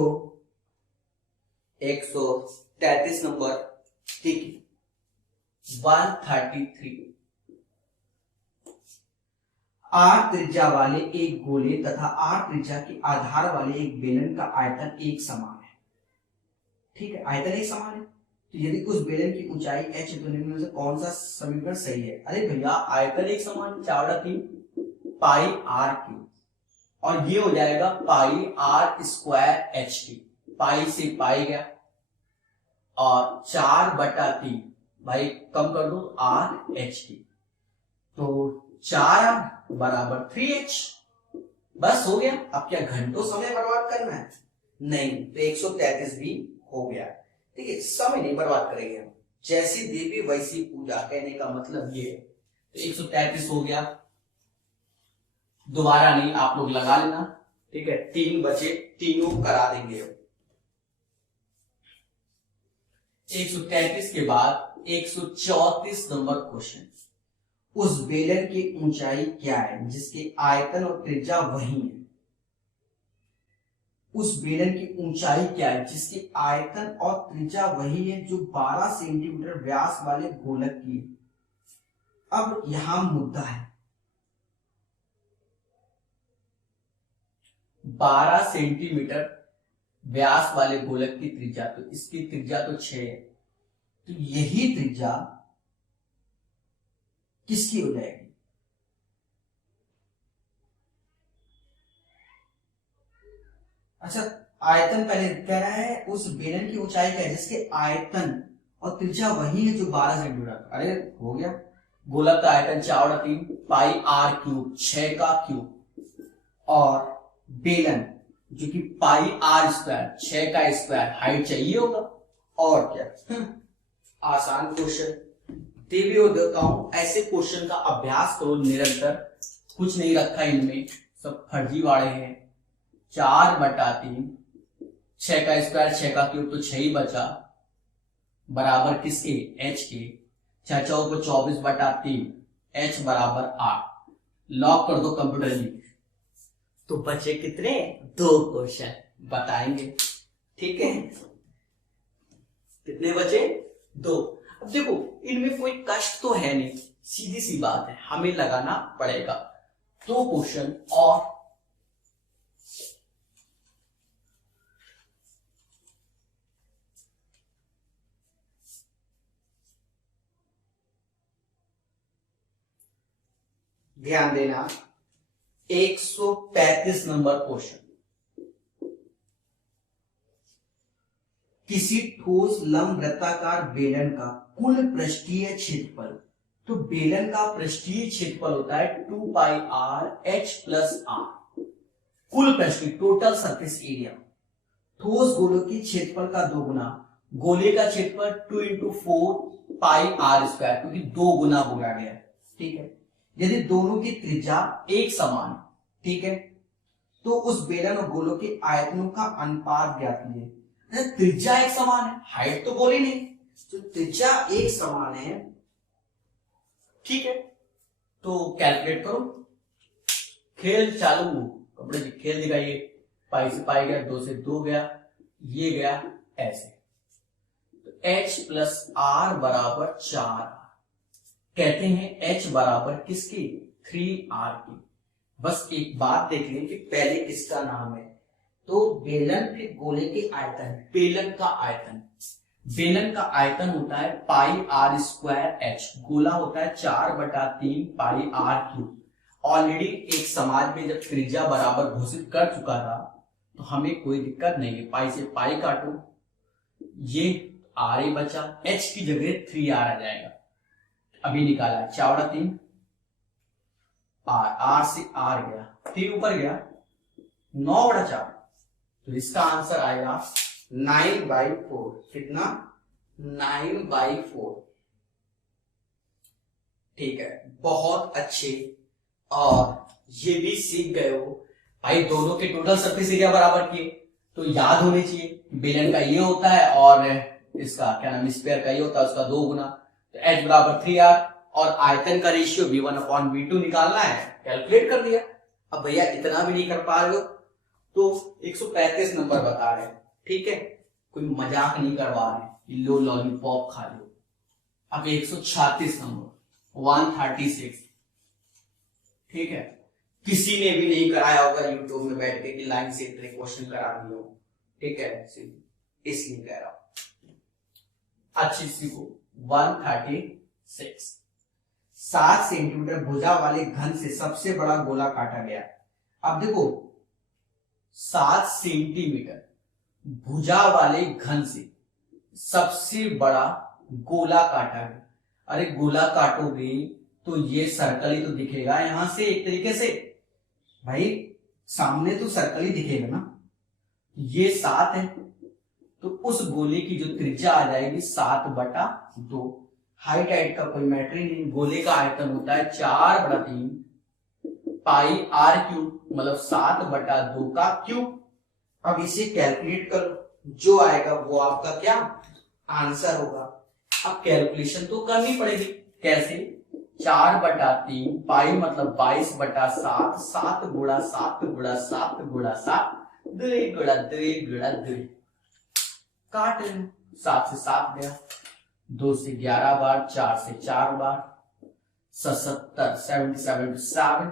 133 नंबर, ठीक है, 133। आर त्रिज्या वाले एक गोले तथा आर त्रिज्या के आधार वाले एक बेलन का आयतन एक समान है। ठीक है, आयतन एक समान है, तो यदि उस बेलन की ऊंचाई h है तो निम्न में से कौन सा समीकरण सही है? अरे भैया आयतन एक समान, 4/3 पाई आर क्यूब, और ये हो जाएगा पाई आर स्क्वायर एच टी। पाई से पाई गया, और 4/3 भाई कम कर दो आर एच टी, तो 4 बराबर 3h। बस हो गया। अब क्या घंटों समय बर्बाद करना है? नहीं, तो 133 भी हो गया। ठीक है, समय नहीं बर्बाद करेंगे हम, जैसी देवी वैसी पूजा, कहने का मतलब ये है। तो 133 हो गया, दोबारा नहीं, आप लोग लगा लेना। ठीक है, 3 बचे, तीनों करा देंगे। 133 के बाद 134 नंबर क्वेश्चन। उस बेलन की ऊंचाई क्या है जिसके आयतन और त्रिज्या वही है? उस बेलन की ऊंचाई क्या है जिसके आयतन और त्रिज्या वही है, जो 12 सेंटीमीटर व्यास वाले गोलक की है। अब यहां मुद्दा है, 12 सेंटीमीटर व्यास वाले गोलक की त्रिज्या, तो इसकी त्रिज्या तो 6 है, तो यही त्रिज्या किसकी हो जाएगी? अच्छा, आयतन पहले कह रहा है उस बेलन की ऊंचाई क्या है जिसके आयतन और त्रिज्या वही है जो 12 सेंटीमीटर। अरे हो गया, गोलक का आयतन 4/3 पाई आर क्यूब, 6 का क्यूब, और बेलन जो कि पाई आर स्क्वायर, 6 का स्क्वायर, हाइट चाहिए होगा और क्या। आसान क्वेश्चन। देवी और देवताओं, ऐसे क्वेश्चन का अभ्यास करो निरंतर, कुछ नहीं रखा इनमें, सब फर्जीवाड़े हैं। 4/3, 6 का स्क्वायर, 6 का क्यूब, तो 6 ही बचा, बराबर किसके? h के। 6 चौक को 24/3, h बराबर 8। लॉक कर दो कंप्यूटर जी। तो बचे कितने? 2 क्वेश्चन बताएंगे। ठीक है, कितने बचे? 2। अब देखो इनमें कोई कष्ट तो है नहीं, सीधी सी बात है, हमें लगाना पड़ेगा। 2 क्वेश्चन और ध्यान देना। 135 नंबर क्वेश्चन। किसी ठोस लंबवृत्ताकार बेलन का कुल पृष्ठीय क्षेत्रफल, तो बेलन का पृष्ठीय क्षेत्रफल होता है 2 पाई r h प्लस r, कुल पृष्ठीय टोटल सरफेस एरिया। ठोस गोलों की क्षेत्रफल का 2 गुना, गोले का क्षेत्रफल 2 इंटू 4 पाई r स्क्वायर, क्योंकि 2 गुना बोला गया है, ठीक है। यदि दोनों की त्रिज्या एक समान, ठीक है, तो उस बेलन और गोलों के आयतनों का अनुपात ज्ञात कीजिए। त्रिज्या एक समान है, हाइट तो बोली नहीं, तो त्रिज्या एक समान है, ठीक है। तो कैलकुलेट करो, खेल चालू, कपड़े की खेल दिखाइए। पाई से पाई गया, 2 से 2 गया, ये गया ऐसे, तो h प्लस r बराबर 4। कहते हैं h बराबर किसकी, 3r की। बस एक बात देख लें कि पहले किसका नाम है, तो बेलन फिर गोले के आयतन, बेलन का आयतन, बेलन का आयतन होता है पाई r स्क्वायर h, गोला होता है 4/3 पाई r क्यूब। ऑलरेडी एक समाज में जब त्रिज्या बराबर घोषित कर चुका था तो हमें कोई दिक्कत नहीं है, पाई से पाई काटो, ये r ही बचा, h की जगह 3r आ जाएगा। अभी निकाला 4/3 r से r गया, 3 ऊपर गया, 9/4, तो इसका आंसर आएगा 9/4। कितना, 9/4, ठीक है। बहुत अच्छे, और ये भी सीख गए हो भाई, दोनों के टोटल सरफेस एरिया बराबर किए तो याद होने चाहिए, बेलन का ये होता है और इसका क्या नाम, स्क्वायर का ये होता है उसका 2 गुना, तो h बराबर 3r, और आयतन का रेशियो v1/v2 निकालना है, कैलकुलेट कर दिया। अब भैया इतना भी नहीं कर पा रहे हो तो 135 नंबर बता रहे हैं, ठीक है, कोई मजाक नहीं करवा रहे, लो लॉलीपॉप खा लो। अब 136 नंबर 136, ठीक है। किसी ने भी नहीं कराया होगा यूट्यूब में बैठ के कि लाइन से इतने क्वेश्चन करा दिए हो, ठीक है, इसलिए कह रहा हूं। अच्छी सीखो। 136, 7 सेंटीमीटर भुजा वाले घन से सबसे बड़ा गोला काटा गया। अब देखो 7 सेंटीमीटर भुजा वाले घन से सबसे बड़ा गोला काटा गया। अरे गोला काटोगे तो ये सर्कल ही तो दिखेगा यहां से, एक तरीके से भाई सामने तो सर्कल ही दिखेगा ना, ये 7 है, तो उस गोले की जो त्रिज्या आ जाएगी 7/2। हाइट का कोई मैटर ही नहीं, गोले का आयतन होता है 4/3 पाई r क्यूब, मतलब 7/2 का क्यूब। अब इसे कैलकुलेट करो, जो आएगा वो आपका क्या आंसर होगा। अब कैलकुलेशन तो करनी पड़ेगी, कैसे, 4/3 पाई मतलब 22/7, 7 गुणा 7 गुणा 7 गुणा 7, 2 गुणा 2 गुणा 2, काट लो, 7 से 7 गया, 2 से 11 बार, 4 से 4 बार, 77 77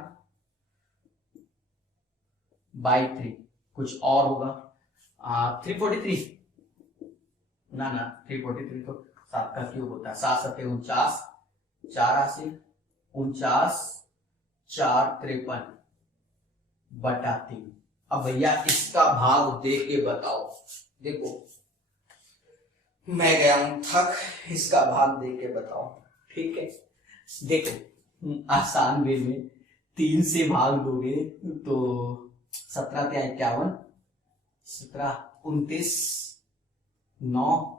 बाई 3, कुछ और होगा 343, ना 343 तो 7 का क्यूब होता है, 7 7 49, 84 49, 4 53/3। अब भैया इसका भाग दे के बताओ। देखो मैं गया हूं थक, इसका भाग दे के बताओ, ठीक है। देखो आसान वे में 3 से भाग दोगे तो 17 × 51, 17 29, 9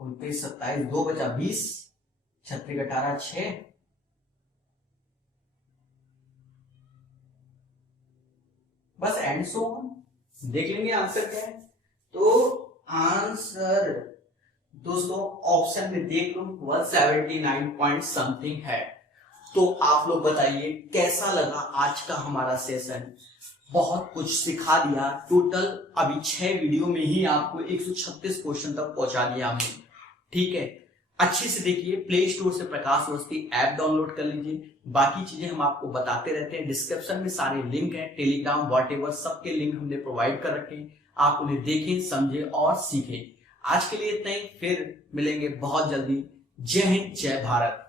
29 27, 2 बचा 20, 36 18 6, बस एंड सो ऑन। देख लेंगे आंसर क्या है। तो आंसर दोस्तों ऑप्शन में देख लो 179 पॉइंट समथिंग है। तो आप लोग बताइए कैसा लगा आज का हमारा सेशन। बहुत कुछ सिखा दिया। टोटल अभी 6 वीडियो में ही आपको 136 क्वेश्चन तक पहुंचा दिया हमने, ठीक है। अच्छे से देखिए, प्ले स्टोर से प्रकाश अवस्थी ऐप डाउनलोड कर लीजिए। बाकी चीजें हम आपको बताते रहते हैं। डिस्क्रिप्शन में सारे लिंक हैं, टेलीग्राम व्हाटएवर सबके लिंक हमने प्रोवाइड कर रखे हैं। आप उन्हें देखें, समझें और सीखें। आज के लिए इतना ही, फिर मिलेंगे बहुत जल्दी। जय हिंद, जय भारत।